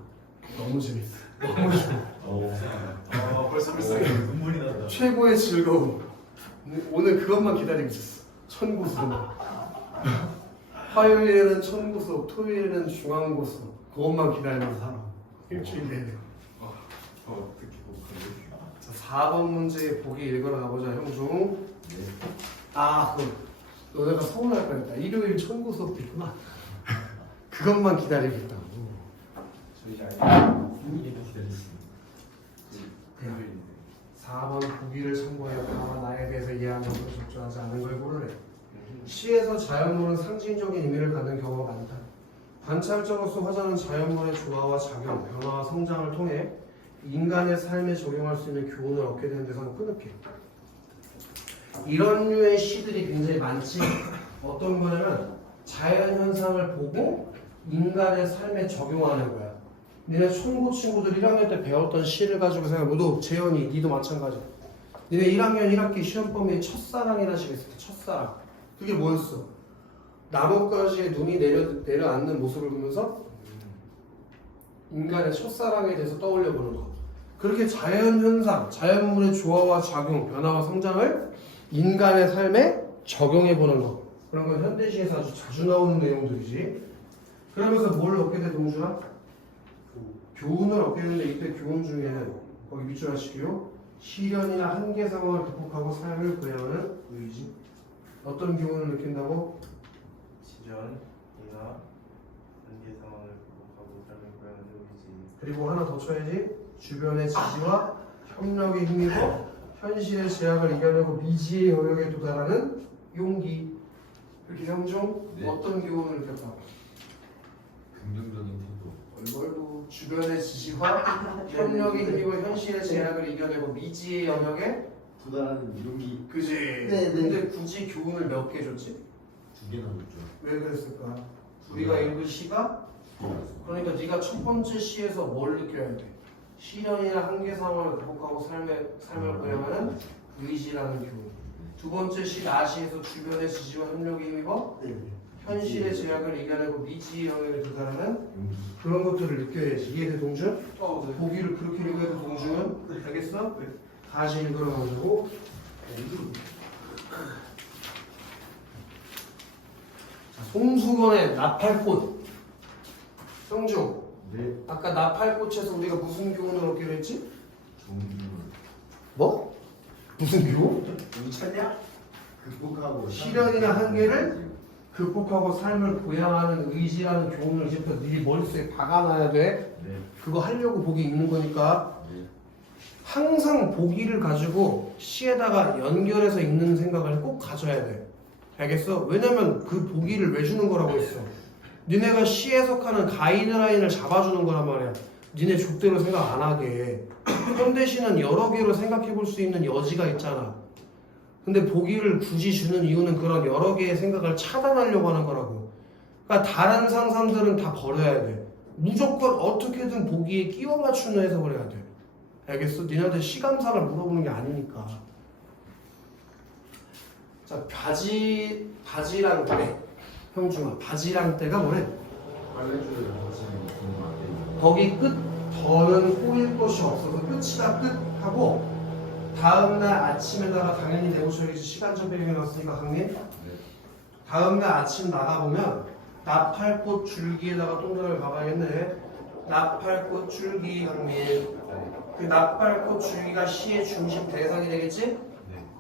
너무 재밌어. 너무 좋아. 벌써 눈물이 난다. 최고의 즐거움. 오늘 그것만 기다리고 있었어. 천고 수업. 화요일에는 천고 수업, 토요일에는 중앙고 수업. 그것만 기다리면서 살아. 일주일 내내. 특히 거북한. 자, 4번 문제 보기 읽으러 가보자, 형중. 네. 아, 너네가 서운할 뻔했다. 일요일 천고 수업도 있구나. 그것만 기다리겠다고. 저희 아이. 이해도 기다렸습니다. 금요일인데. 4번 보기를 참고해 다만 나에 대해서 이해하면서 적절하지 않은 걸 고르래. 시에서 자연물은 상징적인 의미를 갖는 경우가 많다. 관찰자로서 화자는 자연물의 조화와 작용, 변화와 성장을 통해 인간의 삶에 적용할 수 있는 교훈을 얻게 되는 데서 흐뭇해. 이런 류의 시들이 굉장히 많지. 어떤 거냐면 자연현상을 보고 인간의 삶에 적용하는 거야. 니네 천고 친구들 1학년 때 배웠던 시를 가지고 생각해. 너 재현이, 니도 마찬가지야. 니네 1학년 1학기 시험 범위에 첫사랑이라는 시가 있을 때 첫사랑. 그게 뭐였어? 나뭇가지에 눈이 내려앉는 모습을 보면서 인간의 첫사랑에 대해서 떠올려 보는 거. 그렇게 자연현상, 자연물의 조화와 작용, 변화와 성장을 인간의 삶에 적용해 보는 거. 그런 건 현대시에서 아주 자주 나오는 내용들이지. 그러면서 뭘 얻게 돼, 동준아? 교훈을 얻게 되는데 이때 교훈 중에는 거기 밑줄 하시고요. 시련이나 한계 상황을 극복하고 삶을 구해하는 의지. 어떤 교훈을 느낀다고? 시련이나 한계 상황을 극복하고 삶을 구하는 의지. 그리고 하나 더 쳐야지. 주변의 지지와 협력에 힘입어 현실의 제약을 이겨내고 미지의 영역에 도달하는 용기. 이렇게 형중 네. 어떤 교훈을 느꼈다고? 긍정적인 태도. 얼굴도 주변의 지지와 협력에 힘입어 현실의 제약을 이겨내고 미지의 영역에 도달하는 용기. 그지? 네. 근데 굳이 교훈을 몇 개 줬지? 두 개나 줬죠. 왜 그랬을까? 우리가 읽은 시가 그러니까 네가 첫 번째 시에서 뭘 느껴야 돼? 시련이나 한계 상황을 극복하고 삶을 구해가는 의지라는 교훈. 두 번째 시 나시에서 주변의 지지와 협력에 힘입어 현실의 제약을 이겨내고 미지의 영역에 도달하는 그런 것들을 느껴야지. 이해돼, 동준? 네. 보기를 그렇게 읽어야 돼, 동준은? 알겠어? 다시 읽어가지고. 자, 송수건의 나팔꽃. 성중. 네. 아까 나팔꽃에서 우리가 무슨 교훈을 얻기로 했지? 좋은 기분. 뭐? 무슨 교훈? 누구 찾냐? 극복하고 시련이나 한계를 극복하고 삶을 보양하는 의지라는 교훈을 이제부터 네 머릿속에 박아놔야 돼. 네. 그거 하려고 보기 읽는 거니까 네. 항상 보기를 가지고 시에다가 연결해서 읽는 생각을 꼭 가져야 돼. 알겠어? 왜냐면 그 보기를 왜 주는 거라고 했어? 니네가 시 해석하는 가이드라인을 잡아주는 거란 말이야. 니네 족대로 생각 안 하게 현대시는 여러 개로 생각해 볼 수 있는 여지가 있잖아. 근데 보기를 굳이 주는 이유는 그런 여러 개의 생각을 차단하려고 하는 거라고. 그러니까 다른 상상들은 다 버려야 돼. 무조건 어떻게든 보기에 끼워 맞추는 해석을 해야 돼. 알겠어? 니네한테 시감상을 물어보는 게 아니니까. 자, 바지랑 때. 형중아, 바지랑 때가 뭐래? 빨래줄을 하시는 게 거기 끝 더는 꼬일 것이 없어서 끝이다 끝 하고 다음날 아침에다가 당연히 내고쳐야겠지. 시간적 배경이 나왔으니까 강림. 다음날 아침 나가보면 나팔꽃 줄기에다가 동전을 박아야겠네. 나팔꽃 줄기 강림. 그 나팔꽃 줄기가 시의 중심 대상이 되겠지?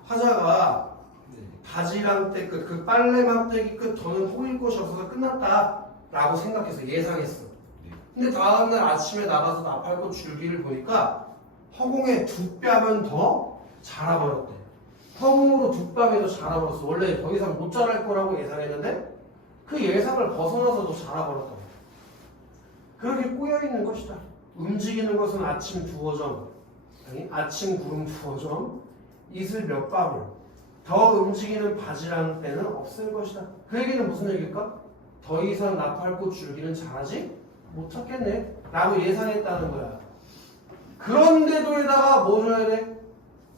화자가 바지랑 때 끝, 그 빨래 막대기 끝 더는 꼬일 것이 없어서 끝났다 라고 생각해서 예상했어. 근데 다음날 아침에 나가서 나팔꽃 줄기를 보니까 허공에 두 뺨은 더 자라버렸대. 허공으로 두 뺨이 더 자라버렸어. 원래 더 이상 못 자랄 거라고 예상했는데 그 예상을 벗어나서 더 자라버렸다고. 그렇게 꼬여있는 것이다. 움직이는 것은 아침 두어 점, 아니 아침 구름 두어 점, 이슬 몇 방울. 더 움직이는 바지랑 때는 없을 것이다. 그 얘기는 무슨 얘기일까? 더 이상 나팔꽃 줄기는 자라지 못하겠네 라고 예상했다는 거야. 그런데도에다가 뭐 줘야 돼?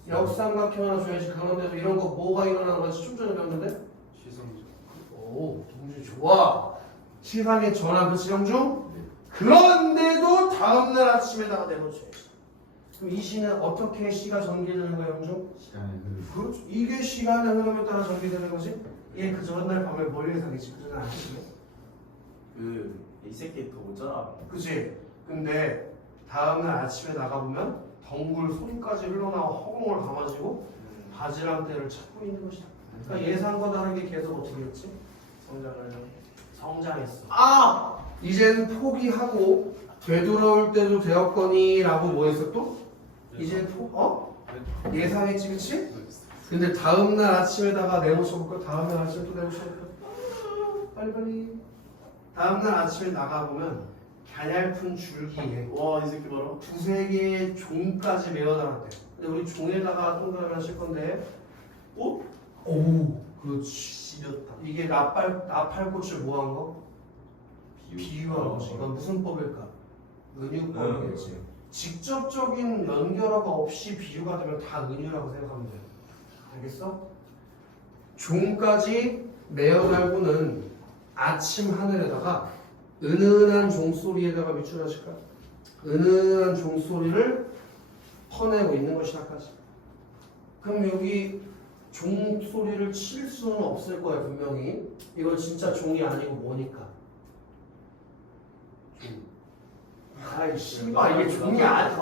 역삼각형 하나 줘야지. 그런데도 이런 거 뭐가 일어나는 건지 좀 전에 배웠는데? 시상적. 오, 동준 좋아. 시상의 전환, 그치 형중? 그런데도 다음날 아침에다가 내놓쳐야지. 그럼 이 시는 어떻게 시가 전개되는 거야 형중? 시간의 흐름. 그렇죠. 이게 시간의 흐름에 따라 전개되는 거지? 얘 그 전날 밤에 뭘 예상했지? 그 전날 아침에? 이 새끼 더 못잖아. 그치? 근데 다음날 아침에 나가보면 덩굴 소리까지 흘러나와 허공을 감아지고 바지랑 때를 찾고 있는 것이다. 그러니까 예상과 다르게 계속 어떻게 했지? 성장했어. 아! 이젠 포기하고 되돌아올 때도 되었거니 라고 뭐 했어 또? 이젠 예상했지 그치? 근데 다음날 아침에다가 내놓쳐볼까? 다음날 아침에 또 내놓쳐볼까? 빨리빨리. 다음날 아침에 나가보면 갸냘픈 줄기에 와, 이 새끼 봐라. 두세 개의 종까지 메어달았대. 근데 우리 종에다가 동그라미 하실 건데 오, 그렇지. 씨렸다. 이게 나팔꽃을 뭐 한 거? 비유한 거지. 이건 무슨 법일까? 은유법이겠지. 직접적인 연결어가 없이 비유가 되면 다 은유라고 생각하면 돼. 알겠어? 종까지 메어 달고는 아침 하늘에다가 은은한 종소리에다가 밑줄하실까? 은은한 종소리를 퍼내고 있는 것이다까지. 그럼 여기 종소리를 칠 수는 없을 거야 분명히. 이건 진짜 종이 아니고 뭐니까? 아이 씨발 이게 종이 아니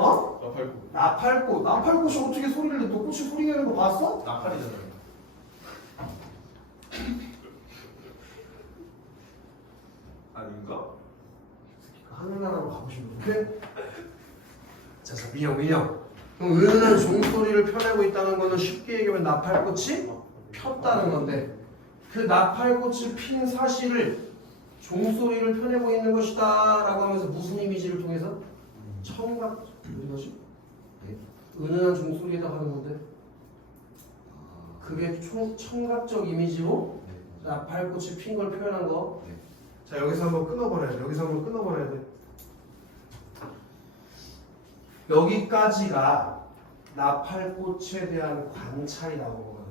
나팔꽃이 어떻게 소리를 내? 너 꽃이 소리 내는 거 봤어? 나팔이잖아. 아닌가? 하늘나라로 가보시면 오케이? 자, 민영. 그럼 은은한 종소리를 펴내고 있다는 거는 쉽게 얘기하면 나팔꽃이 폈다는 건데 그 나팔꽃이 핀 사실을 종소리를 펴내고 있는 것이다 라고 하면서 무슨 이미지를 통해서? 청각, 뭐지? 은은한 종소리에다 하는 건데 그게 청각적 이미지로 나팔꽃이 핀 걸 표현한 거. 자, 여기서 한번 끊어버려야 돼. 여기까지가 나팔꽃에 대한 관찰이 나온 거거든.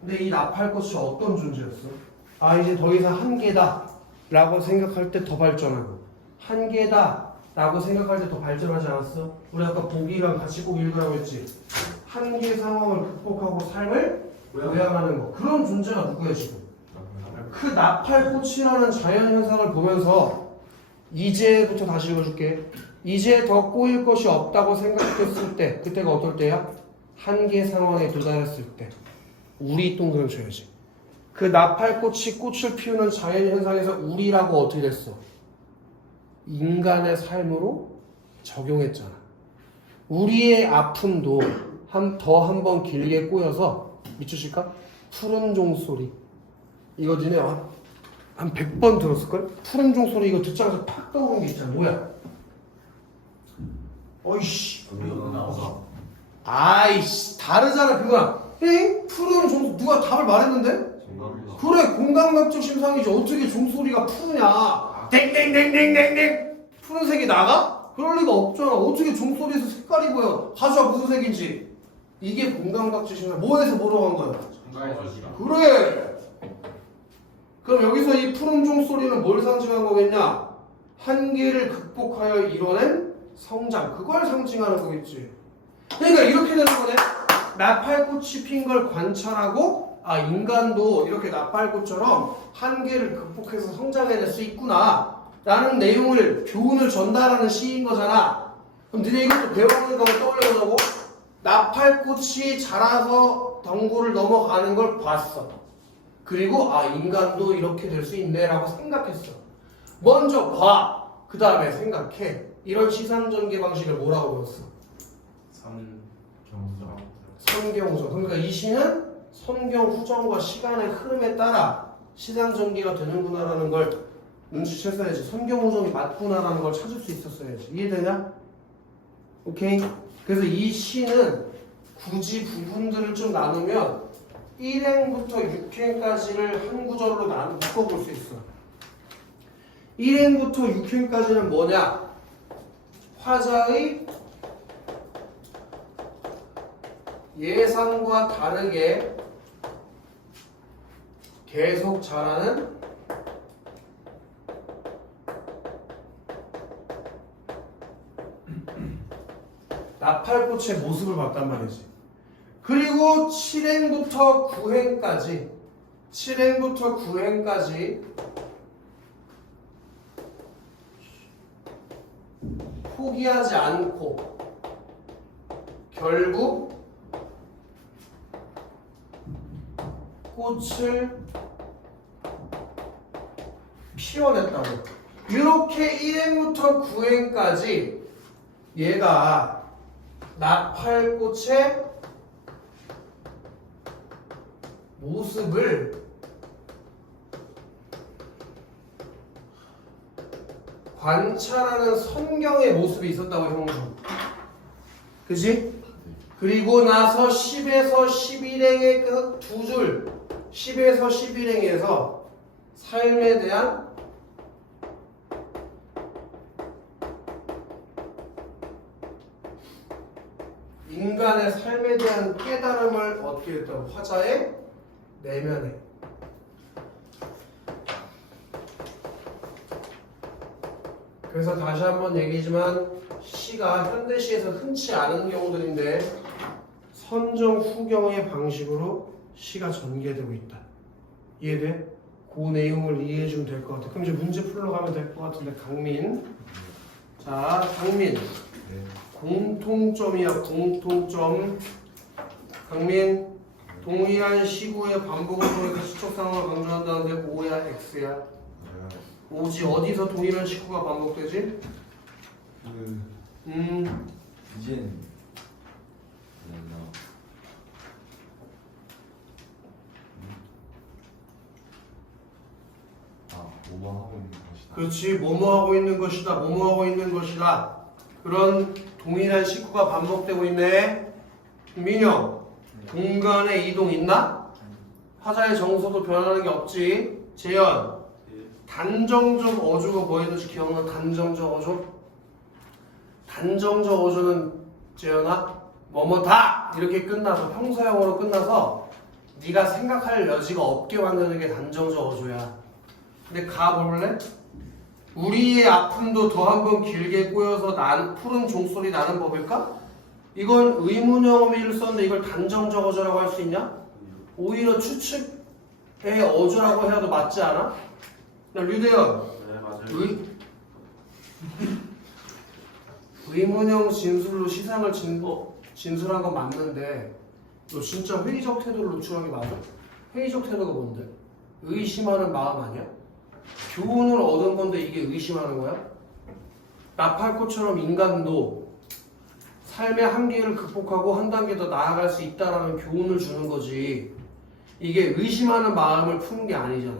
근데 이 나팔꽃이 어떤 존재였어? 아, 이제 더 이상 한계다 라고 생각할 때 더 발전하고 한계다 라고 생각할 때 더 발전하지 않았어? 우리 아까 보기랑 같이 꼭 읽으라고 했지. 한계 상황을 극복하고 삶을 요양하는 거. 그런 존재가 누구야 지금? 그 나팔꽃이라는 자연현상을 보면서 이제부터 다시 읽어줄게. 이제 더 꼬일 것이 없다고 생각했을 때 그때가 어떨 때야? 한계 상황에 도달했을 때. 우리 동그라미 쳐야지. 그 나팔꽃이 꽃을 피우는 자연현상에서 우리라고 어떻게 됐어? 인간의 삶으로 적용했잖아. 우리의 아픔도 한 번 길게 꼬여서 미치실까? 푸른 종소리. 이거 니네 한 100번 들었을걸? 푸른 종소리 이거 듣자마자 팍 떠오르는 게 있잖아. 뭐야? 어이씨. 나와서 아이씨 다르잖아 그거야. 에? 푸른 종 누가 답을 말했는데? 정답이다. 그래 공감각적 심상이지. 어떻게 종소리가 푸르냐? 땡땡땡땡땡땡 푸른색이 나가? 그럴 리가 없잖아. 어떻게 종소리에서 색깔이 보여? 가져와 무슨 색인지. 이게 공감각적 심상. 뭐에서 뭐로 한 거야? 정답이다. 그래. 그럼 여기서 이 푸른 종소리는 뭘 상징한 거겠냐? 한계를 극복하여 이뤄낸 성장. 그걸 상징하는 거겠지. 그러니까 이렇게 되는 거네. 나팔꽃이 핀 걸 관찰하고 인간도 이렇게 나팔꽃처럼 한계를 극복해서 성장해낼 수 있구나 라는 내용을 교훈을 전달하는 시인 거잖아. 그럼 니네 이것도 배워보는 거 떠올려보자고. 나팔꽃이 자라서 덩굴을 넘어가는 걸 봤어. 그리고 인간도 이렇게 될 수 있네 라고 생각했어. 먼저 봐. 그 다음에 생각해. 이런 시상전개 방식을 뭐라고 배웠어? 경정. 선경후정. 그러니까 이 시는 선경후정과 시간의 흐름에 따라 시상전개가 되는구나라는 걸 눈치챘어야지. 선경후정이 맞구나라는 걸 찾을 수 있었어야지. 이해되냐? 오케이? 그래서 이 시는 굳이 부분들을 좀 나누면 1행부터 6행까지를 한 구절로 묶어볼 수 있어. 1행부터 6행까지는 뭐냐? 화자의 예상과 다르게 계속 자라는 나팔꽃의 모습을 봤단 말이지. 그리고 7행부터 9행까지 포기하지 않고 결국 꽃을 피워냈다고. 이렇게 1행부터 9행까지 얘가 나팔꽃의 모습을 관찰하는 선경의 모습이 있었다고 형주. 그지? 그리고 나서 10에서 11행의 그 두 줄 10에서 11행에서 삶에 대한 인간의 삶에 대한 깨달음을 얻게 했던 화자의 내면에. 그래서 다시 한번 얘기지만 시가 현대시에서 흔치 않은 경우들인데 선정 후경의 방식으로 시가 전개되고 있다. 이해돼? 그 내용을 이해해주면 될 것 같아. 그럼 이제 문제 풀러 가면 될 것 같은데 강민. 자, 강민. 네. 공통점이야. 공통점. 강민. 동일한 시구의 반복을 통해서 시적 상황을 강조한다는데 O야 X야? O지. 어디서 동일한 시구가 반복되지? 이젠 뭐뭐 하고 있는 것이다. 그렇지. 뭐뭐 하고 있는 것이다. 뭐뭐 하고 있는 것이다. 그런 동일한 시구가 반복되고 있네. 민영. 공간의 이동 있나? 화자의 정서도 변하는 게 없지. 재현. 단정적 어조가 뭐였는지 기억나? 단정적 어조? 단정적 어조는 재현아 뭐뭐다 이렇게 끝나서 평서형으로 끝나서 네가 생각할 여지가 없게 만드는 게 단정적 어조야. 근데 가 볼래? 우리의 아픔도 더 한 번 길게 꼬여서 푸른 종소리 나는 법일까? 이건 의문형 어미를 썼는데 이걸 단정적 어조라고 할 수 있냐? 오히려 추측의 어조라고 해도 맞지 않아? 야, 류대현. 네, 맞아요. 의문형 진술로 시상을 진술한 건 맞는데 너 진짜 회의적 태도를 노출한 게 맞아? 회의적 태도가 뭔데? 의심하는 마음 아니야? 교훈을 얻은 건데 이게 의심하는 거야? 나팔꽃처럼 인간도 삶의 한계를 극복하고 한 단계 더 나아갈 수 있다라는 교훈을 주는 거지. 이게 의심하는 마음을 푸는 게 아니잖아.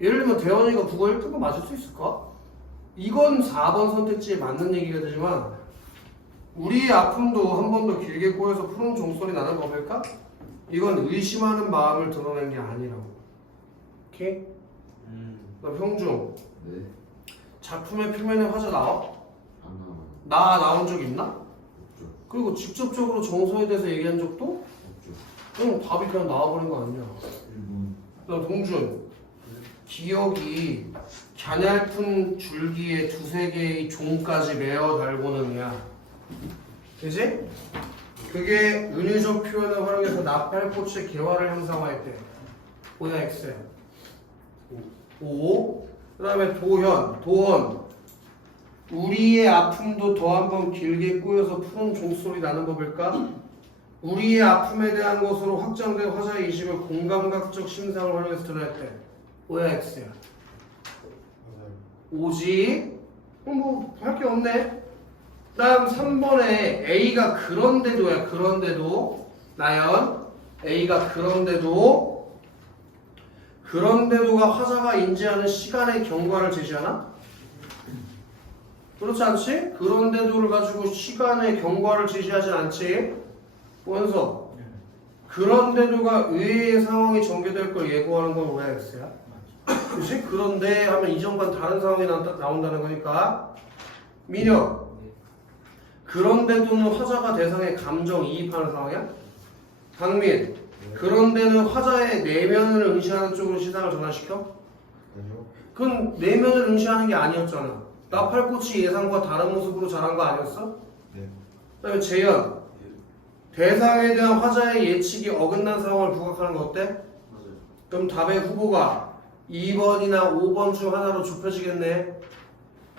예를 들면 대원이가 국어 1등급 맞을 수 있을까? 이건 4번 선택지에 맞는 얘기가 되지만 우리의 아픔도 한 번 더 길게 꼬여서 푸른 종소리 나는 법일까? 이건 의심하는 마음을 드러낸 게 아니라고. 오케이? 그럼 형중, 네. 작품의 표면에 화자 나와? 안 나와요. 나온 적 있나? 없죠. 그리고 직접적으로 정서에 대해서 얘기한 적도? 없죠. 그럼 답이 그냥 나와버린 거 아니야. 1분. 그다음 동준, 기억이 갸냘픈 줄기에 두세 개의 종까지 매어 달고는이야. 그지? 그게 은유적 표현을 활용해서 나팔꽃의 개화를 형상화했대. 뭐야 X야? 5. 그 다음에 도원. 우리의 아픔도 더 한 번 길게 꼬여서 푸른 종소리 나는 법일까? 우리의 아픔에 대한 것으로 확장된 화자의 이식을 공감각적 심상을 활용해서 드러냈대. 뭐야 X야? 맞아요. 5지? 뭐 할 게 없네. 다음 3번에 A가 그런데도야. 그런데도 나연 A가 그런데도가 화자가 인지하는 시간의 경과를 제시하나? 그렇지 않지? 그런데도를 가지고 시간의 경과를 제시하진 않지? 원서 그런데도가 의외의 상황이 전개될 걸 예고하는 건 왜 X야? 그치? 그런데 하면 이전과 다른 상황이 나온다는 거니까. 민혁 그런데도는 화자가 대상의 감정이입하는 상황이야? 강민 그런데는 화자의 내면을 응시하는 쪽으로 시상을 전환시켜? 아니요. 그건 내면을 응시하는 게 아니었잖아. 나팔꽃이 예상과 다른 모습으로 자란 거 아니었어? 네. 그 다음에 재현 대상에 대한 화자의 예측이 어긋난 상황을 부각하는 거 어때? 맞아요. 그럼 답의 후보가 2번이나 5번 중 하나로 좁혀지겠네.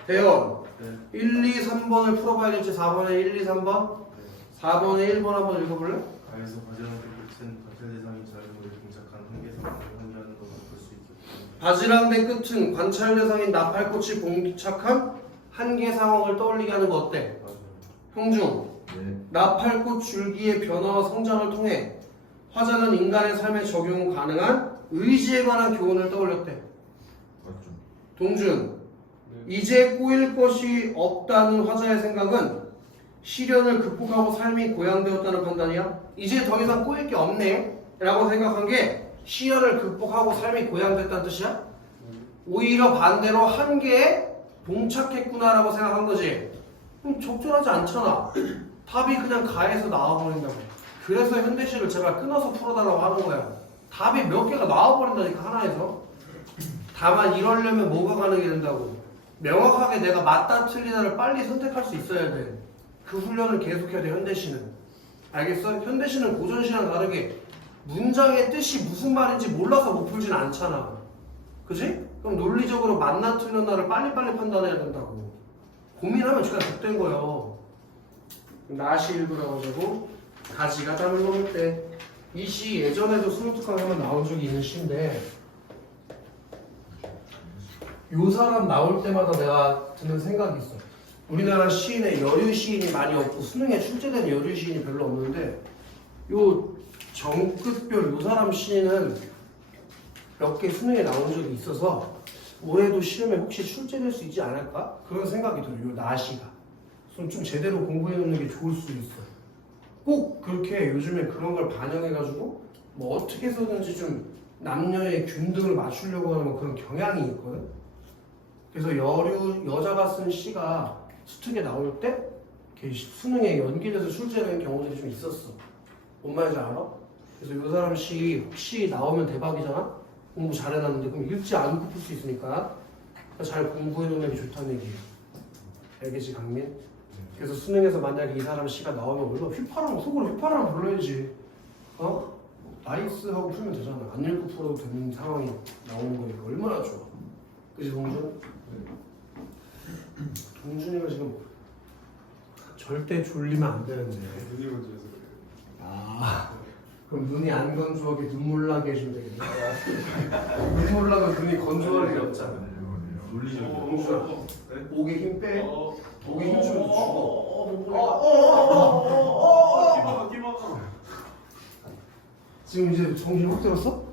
대현 네. 1, 2, 3번을 풀어봐야겠지. 4번에 1, 2, 3번? 네. 4번에 1번 한번 읽어볼래? 가에서 바지락의 끝은 관찰 대상이 자연으로 동작한 한계상을 환기하는 것을 볼 수 있겠습니다. 바지락의 끝은 관찰 대상인 나팔꽃이 봉착한 한계 상황을 떠올리게 하는 거 어때? 맞아요. 형중 네. 나팔꽃 줄기의 변화와 성장을 통해 화자는 인간의 삶에 적용 가능한 의지에 관한 교훈을 떠올렸대. 맞죠. 동준 이제 꼬일 것이 없다는 화자의 생각은 시련을 극복하고 삶이 고양되었다는 판단이야. 이제 더 이상 꼬일 게 없네 라고 생각한 게 시련을 극복하고 삶이 고양됐다는 뜻이야? 오히려 반대로 한계에 봉착했구나 라고 생각한 거지. 그럼 적절하지 않잖아. 답이 그냥 가에서 나와버린다고. 그래서 현대시를 제발 끊어서 풀어달라고 하는 거야. 답이 몇 개가 나와버린다니까 하나에서. 다만 이러려면 뭐가 가능해야 된다고. 명확하게 내가 맞다 틀리다를 빨리 선택할 수 있어야 돼. 그 훈련을 계속해야 돼. 현대시는. 알겠어? 현대시는 고전시랑 다르게 문장의 뜻이 무슨 말인지 몰라서 못 풀진 않잖아. 그지? 그럼 논리적으로 맞나 틀렸나를 빨리빨리 판단해야 된다고. 고민하면 제가 득된 거예요. 나시 읽으라고 하고 가지가 땀을 먹을 때. 이 시 예전에도 스무특강 하면 나온 적이 있는 시인데 요 사람 나올 때마다 내가 드는 생각이 있어. 우리나라 시인에 여류 시인이 많이 없고 수능에 출제된 여류 시인이 별로 없는데 요 정끝별 요 사람 시인은 몇 개 수능에 나온 적이 있어서 올해도 시험에 혹시 출제될 수 있지 않을까? 그런 생각이 들어요. 요 나시가. 좀 제대로 공부해 놓는 게 좋을 수 있어. 꼭 그렇게 요즘에 그런 걸 반영해가지고 뭐 어떻게 해서든지 좀 남녀의 균등을 맞추려고 하는 그런 경향이 있거든. 그래서 여자가 쓴 시가 수특에 나올 때 수능에 연기돼서 출제되는 경우들이 좀 있었어. 뭔 말인지 알아? 그래서 이 사람 시 혹시 나오면 대박이잖아? 공부 잘해놨는데 그럼 읽지 않고 풀 수 있으니까 잘 공부해놓는 게 좋다는 얘기예요. 알겠지 강민? 그래서 수능에서 만약에 이 사람 시가 나오면 얼마나 휘파람 속으로 휘파람 불러야지. 어? 나이스 하고 풀면 되잖아. 안 읽고 풀어도 되는 상황이 나오는 거니까 얼마나 좋아. 그치 동준? 동준이가 지금 절대 졸리면 안 되는데. 눈이 먼저 해서 그래요. 아 그럼 눈이 안 건조하게 눈물 나게 해주면 되겠네. 눈물 나면 눈이 건조할 일이 없잖아. 논리적으로. 동준아 목에 힘 빼. 목에 힘 주면 죽어. 지금 이제 정신 확 들었어?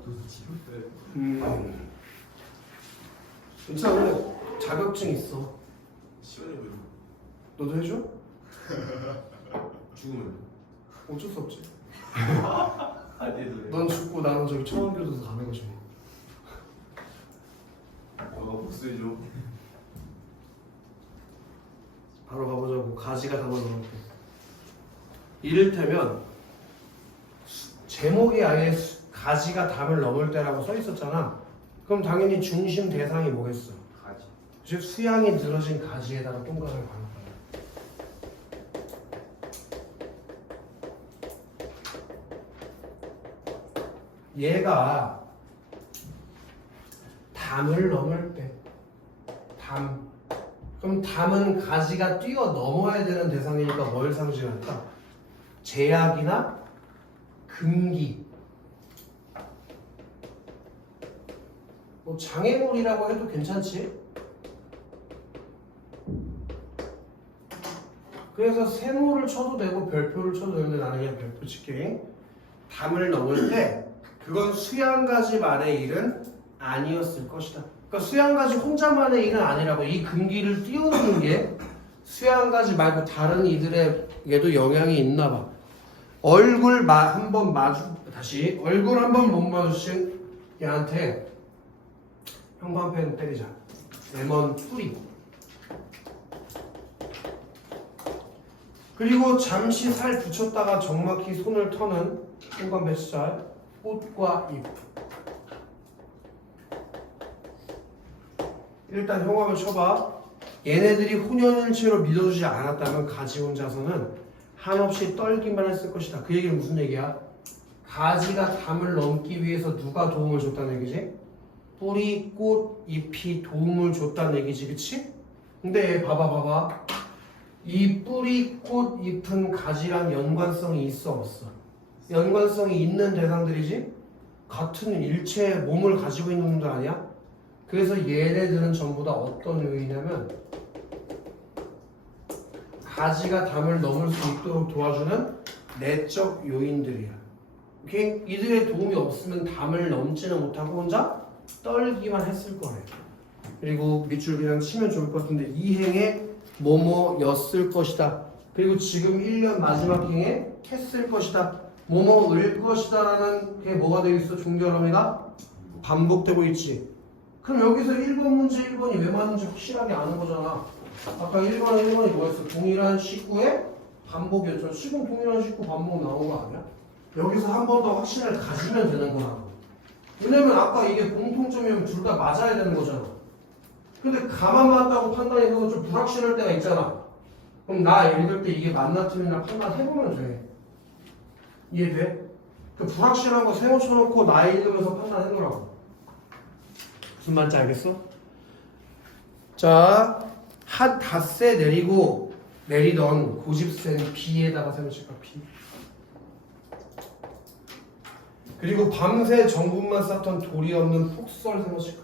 괜찮아. 자격증 있어. 시원해 보이고. 너도 해줘? 죽으면 어쩔 수 없지. 아니도 넌 죽고 나는 저기 청원교도소 가는 거지 뭐. 너가 복수해줘. 바로 가보자고. 가지가 담을 넣을게. 이를테면 제목이 아예 가지가 담을 넘을 때라고 써 있었잖아. 그럼 당연히 중심 대상이 뭐겠어? 가지. 즉 수양이 늘어진 가지에다가 동강을 가는 거야. 얘가 담을 넘을 때 담. 그럼 담은 가지가 뛰어넘어야 되는 대상이니까 뭘 상징할까? 제약이나 금기, 뭐 장애물이라고 해도 괜찮지? 그래서 세모를 쳐도 되고 별표를 쳐도 되는데 나는 그냥 별표 칠게. 담을 넘을 때 그건 수양가지만의 일은 아니었을 것이다. 그러니까 수양가지 혼자만의 일은 아니라고. 이 금기를 뛰어넘는 게 수양가지 말고 다른 이들에게도 영향이 있나 봐. 얼굴 한번 다시 얼굴 한번 못 마주친 얘한테 형광펜 때리자. 레몬 뿌리. 그리고 잠시 살 붙였다가 정확히 손을 터는 형광펜 숫자. 꽃과 잎. 일단 형광을 쳐봐. 얘네들이 혼연일체로 믿어주지 않았다면 가지 혼자서는 한없이 떨기만 했을 것이다. 그 얘기는 무슨 얘기야? 가지가 담을 넘기 위해서 누가 도움을 줬다는 얘기지? 뿌리, 꽃, 잎이 도움을 줬다는 얘기지, 그치? 근데 얘 봐봐. 이 뿌리, 꽃, 잎은 가지랑 연관성이 있어 없어? 연관성이 있는 대상들이지? 같은 일체의 몸을 가지고 있는 놈들 아니야? 그래서 얘네들은 전부 다 어떤 요인이냐면 가지가 담을 넘을 수 있도록 도와주는 내적 요인들이야. 오케이? 이들의 도움이 없으면 담을 넘지는 못하고 혼자 떨기만 했을 거래. 그리고 밑줄 그냥 치면 좋을 것 같은데 이행에 뭐뭐였을 것이다. 그리고 지금 1년 마지막 행에 했을 것이다. 뭐뭐을 것이다 라는 게 뭐가 되겠어? 종결어미가 반복되고 있지. 그럼 여기서 1번 문제 1번이 왜 맞는지 확실하게 아는 거잖아. 아까 1번이 뭐였어? 동일한 식구의 반복이었죠. 지금 동일한 식구 반복 나온 거 아니야? 여기서 한 번 더 확신을 가지면 되는 거라고. 왜냐면 아까 이게 공통점이면 둘 다 맞아야 되는 거잖아. 근데 가만 맞다고 판단이 서서 좀 불확실할 때가 있잖아. 그럼 나 읽을 때 이게 맞나 틀리나 판단해보면 돼. 이해돼? 그 불확실한 거 세워 쳐놓고 나 읽으면서 판단해보라고. 무슨 말인지 알겠어? 자, 한 닷새 내리던 고집센 비에다가 세워칠까? 비. 그리고 밤새 정분만 쌓던 돌이 없는 폭설 세워칠까?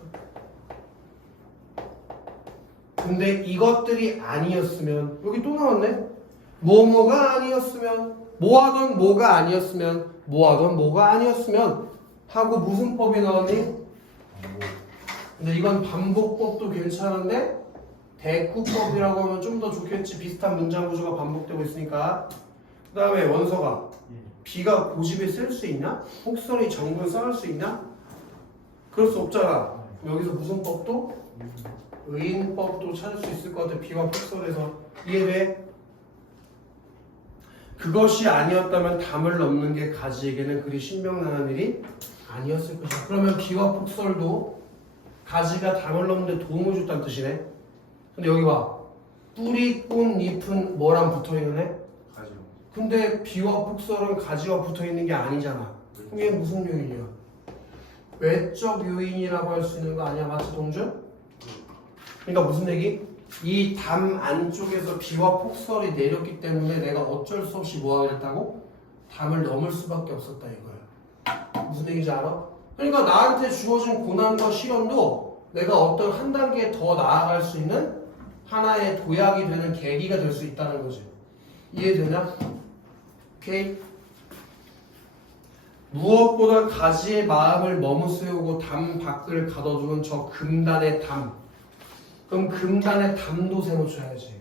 근데 이것들이 아니었으면 여기 또 나왔네. 뭐뭐가 아니었으면 뭐하던 뭐가 아니었으면 뭐하던 뭐가 아니었으면 하고 무슨 법이 나왔니? 근데 이건 반복법도 괜찮은데 대꾸법이라고 하면 좀 더 좋겠지. 비슷한 문장 구조가 반복되고 있으니까. 그 다음에 원서가 비가 고집에 쓸 수 있냐? 폭설이 정글 쌓을 수 있냐? 그럴 수 없잖아. 여기서 무슨 법도? 의인법도 찾을 수 있을 것 같아. 비와 폭설에서. 이해돼? 그것이 아니었다면 담을 넘는 게 가지에게는 그리 신명나는 일이 아니었을 것이다. 그러면 비와 폭설도 가지가 담을 넘는 데 도움을 줬다는 뜻이네. 근데 여기 봐. 뿌리, 꽃, 잎은 뭐랑 붙어있는 애? 가지요. 근데 비와 폭설은 가지와 붙어있는 게 아니잖아. 그럼 얘 무슨 요인이야? 외적 요인이라고 할 수 있는 거 아니야? 맞지 동준? 그러니까 무슨 얘기? 이 담 안쪽에서 비와 폭설이 내렸기 때문에 내가 어쩔 수 없이 뭐 하게 됐다고? 담을 넘을 수밖에 없었다 이거야. 무슨 얘기인지 알아? 그러니까 나한테 주어진 고난과 시련도 내가 어떤 한 단계 더 나아갈 수 있는 하나의 도약이 되는 계기가 될 수 있다는 거지. 이해되냐? 오케이? 무엇보다 가지의 마음을 머무세우고 담 밖을 가둬두는 저 금단의 담. 그럼 금단의 담도 세워줘야지.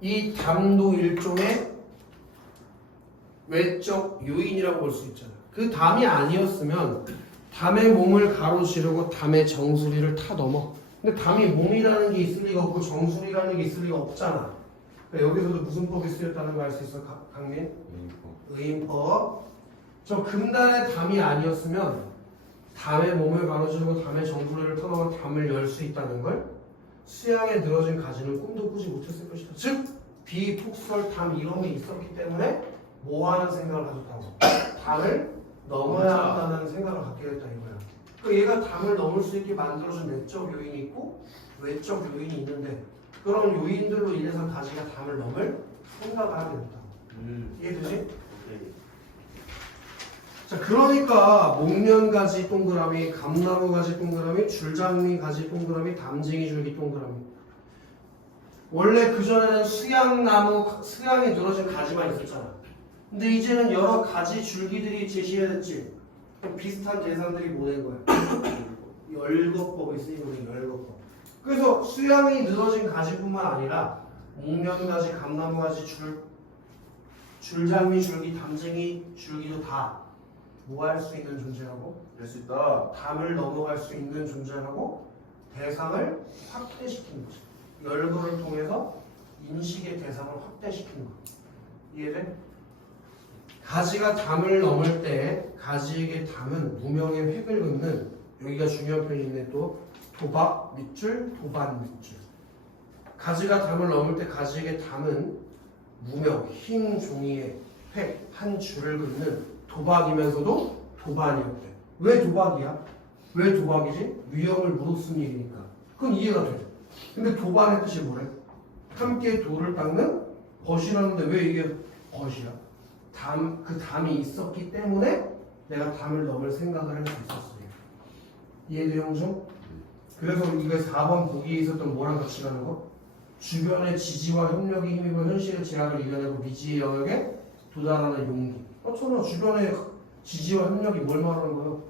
이 담도 일종의 외적 요인이라고 볼 수 있잖아. 그 담이 아니었으면 담의 몸을 가로지르고 담의 정수리를 타 넘어. 근데 담이 몸이라는 게 있을 리가 없고 정수리라는 게 있을 리가 없잖아. 그러니까 여기서도 무슨 법이 쓰였다는 거 알 수 있어, 강민? 의인법. 저 금단의 담이 아니었으면 담의 몸을 가로지르고 담의 정수리를 타 넘어 담을 열 수 있다는 걸 수양에 늘어진 가지는 꿈도 꾸지 못했을 것이다. 즉 비폭설 담 이론이 있었기 때문에 뭐 하는 생각을 가졌다고? 담을 넘어야 한다는 생각을 갖게 됐다 이거야. 그 얘가 담을 넘을 수 있게 만들어준 내적 요인이 있고 외적 요인이 있는데 그런 요인들로 인해서 가지가 담을 넘을 생각을 하게 됐다. 이해되지? 오케이. 자, 그러니까 목련가지 동그라미, 감나무가지 동그라미, 줄장미가지 동그라미, 담쟁이 줄기 동그라미. 원래 그전에는 수양나무, 수양이 늘어진 가지만 있었잖아. 근데 이제는 여러 가지 줄기들이 제시해졌지. 비슷한 대상들이 모인 거야. 열거법이 쓰이거든, 열거법. 그래서 수양이 늘어진 가지뿐만 아니라 목련가지, 감나무가지, 줄장미 줄기, 담쟁이 줄기도 다 뭐 할 수 있는 존재라고? 할 수 있다. 담을 넘어갈 수 있는 존재라고 대상을 확대시키는 거지. 열거를 통해서 인식의 대상을 확대시키는 거. 이해돼? 가지가 담을 넘을 때 가지에게 담은 무명의 획을 긋는 여기가 중요한 표현인데 또 도박 밑줄, 도반 밑줄. 가지가 담을 넘을 때 가지에게 담은 무명, 흰 종이에 획, 한 줄을 긋는 도박이면서도 도반이었대. 왜 도박이야? 왜 도박이지? 위험을 무릅쓴 일이니까. 그건 이해가 돼. 근데 도반의 뜻이 뭐래? 함께 돌을 닦는 벗이라는데 왜 이게 벗이야? 그 담이 있었기 때문에 내가 담을 넘을 생각을 할 수 있었어요. 이해돼 형중? 그래서 이거 4번 보기에 있었던 뭐랑 같이 가는 거? 주변의 지지와 협력이 힘입어 현실의 제약을 이겨내고 미지의 영역에 도달하는 용기. 저는 주변의 지지와 협력이 뭘 말하는 거예요?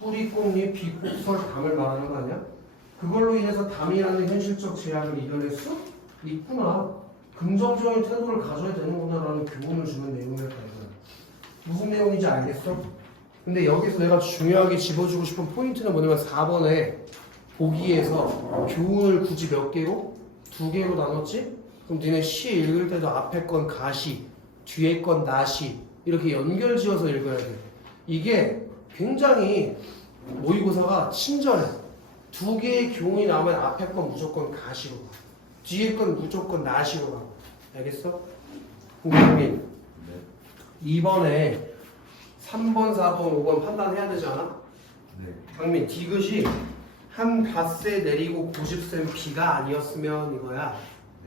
뿌리, 꽃잎, 빛, 꽃, 담을 말하는 거 아니야? 그걸로 인해서 담이라는 현실적 제약을 이겨낼 수 있구나. 긍정적인 태도를 가져야 되는구나라는 교훈을 주는 내용이었다 이거야. 무슨 내용인지 알겠어? 근데 여기서 내가 중요하게 집어주고 싶은 포인트는 뭐냐면 4번에 보기에서 교훈을 굳이 몇 개로? 2개로 나눴지? 그럼 니네 시 읽을 때도 앞에 건 가시, 뒤에 건 나시 이렇게 연결 지어서 읽어야 돼. 이게 굉장히 모의고사가 친절해. 2개의 교훈이 나오면 앞에 건 무조건 가시로 가. 뒤에 건 무조건 나시로 가. 알겠어? 국민 네. 2번에 3번, 4번, 5번 판단해야 되지 않아? 네. 강민, 디귿이 한 닷새 내리고 고집센 비가 아니었으면 이거야.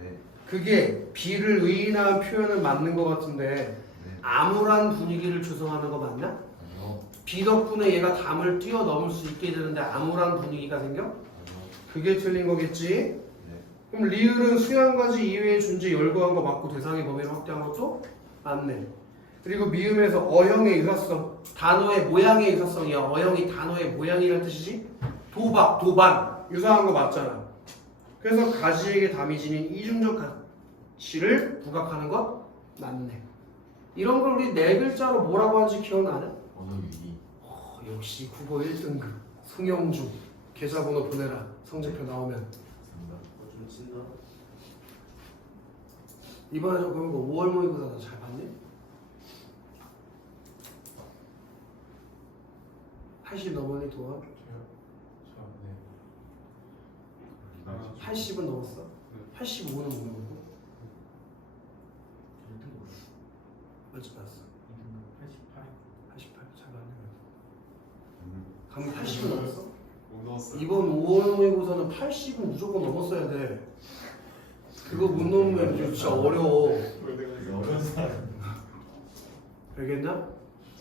네. 그게 비를 의인한 표현은 맞는 것 같은데 네. 암울한 분위기를 조성하는 거 맞나? 아니요. 비 덕분에 얘가 담을 뛰어넘을 수 있게 되는데 암울한 분위기가 생겨? 아니요. 그게 틀린 거겠지? 네. 그럼 리을은 수양가지 이외의 존재 열거한 거 맞고 대상의 범위를 확대한 것도 맞네. 그리고 미음에서 어형의 유사성, 단어의 모양의 유사성이야. 어형이 단어의 모양이라는 뜻이지? 도박, 도반 유사한 거 맞잖아. 그래서 가지에게 담이 지닌 이중적 가치를 부각하는 것 맞네. 이런 걸 우리 4글자로 뭐라고 하는지 기억나냐? 언어유희. 역시 국어 1등급 송영주 계좌번호 보내라. 성적표 나오면. 감사합니다. 좀 친다. 이번에 저 그런 거 5월 모의고사 잘 봤니? 80 넘었니 도와? 아, 80은 넘었어? 85는 뭐라고? 맞지 맞았어. 88 잘 맞네. 그럼 80은 넘었어? 못 넣었어요. 이번 5월 모의고사는 80은 무조건 넘었어야 돼. 그거 못 넘으면 진짜 어려워. 어려운 사람. 알겠냐?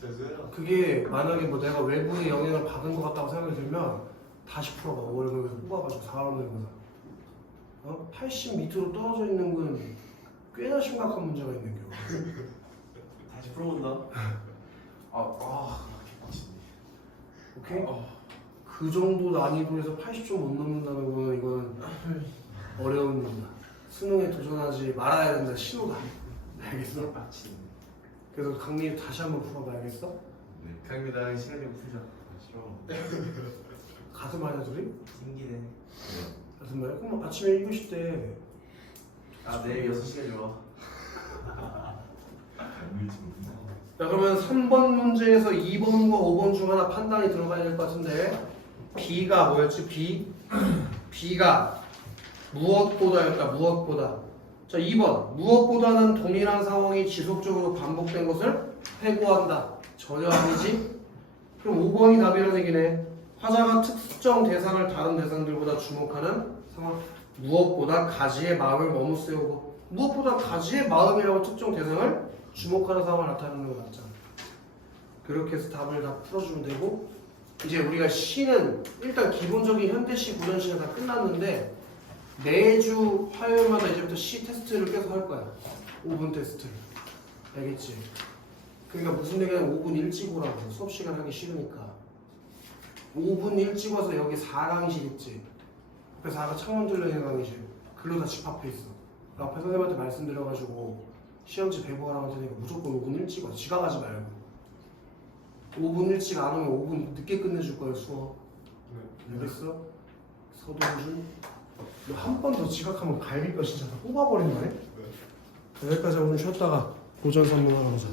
죄송해요. 그게 만약에 뭐 내가 외부의 영향을 받은 것 같다고 생각이 들면 다시 풀어봐. 5월 모의고사 뽑아가지고 4월 모의고사. 80 밑으로 떨어져 있는 건 꽤나 심각한 문제가 있는 경우. 다시 풀어본다. 개빡치네. 오케이? 그 정도 난이도에서 80점 못 넘는다는 거는 이건 어려운 일이다. 수능에 도전하지 말아야 된다 신호다. 알겠어? 빡치네. 그래서 강민이 다시 한번 풀어봐. 알겠어? 네. 강미 나랑 시간 좀 풀자. 싫어. 같은 말이야 둘이? 신기네. 같은 말이야? 그럼 아침에 1교시 때 아 내일 6시에 좋아. 일찍 못한다. 자 그러면 3번 문제에서 2번과 5번 중 하나 판단이 들어가야 될 것 같은데 B가 뭐였지? B가 무엇보다였다. 무엇보다. 자 2번 무엇보다는 동일한 상황이 지속적으로 반복된 것을 회고한다. 전혀 아니지? 그럼 5번이 답이라는 얘기네. 화자가 특정 대상을 다른 대상들보다 주목하는 상황. 무엇보다 가지의 마음을 머무세우고 무엇보다 가지의 마음이라고 특정 대상을 주목하는 상황을 나타내는 거 맞잖아. 그렇게 해서 답을 다 풀어주면 되고 이제 우리가 시는 일단 기본적인 현대시 고전시는 다 끝났는데 매주 화요일마다 이제부터 시 테스트를 계속 할 거야. 5분 테스트를. 알겠지? 그러니까 무슨 얘기냐면 5분 일찍 오라고. 수업 시간 하기 싫으니까. 5분 일찍 와서 여기 4강의실 있지. 그래서 아까 창문 뚫려 있는 강의실. 글로 다 집합해 있어. 앞에 선생님한테 말씀드려가지고 시험지 배부하라고 할 테니까 무조건 5분 일찍 와. 지각하지 말고. 5분 일찍 안 오면 5분 늦게 끝내줄 거예요 수업. 알겠어? 서동준 너 한 번 더 지각하면 갈비뼈 진짜 다 뽑아버린다네. 여기까지 오늘 쉬었다가 고전 선물하러 가자.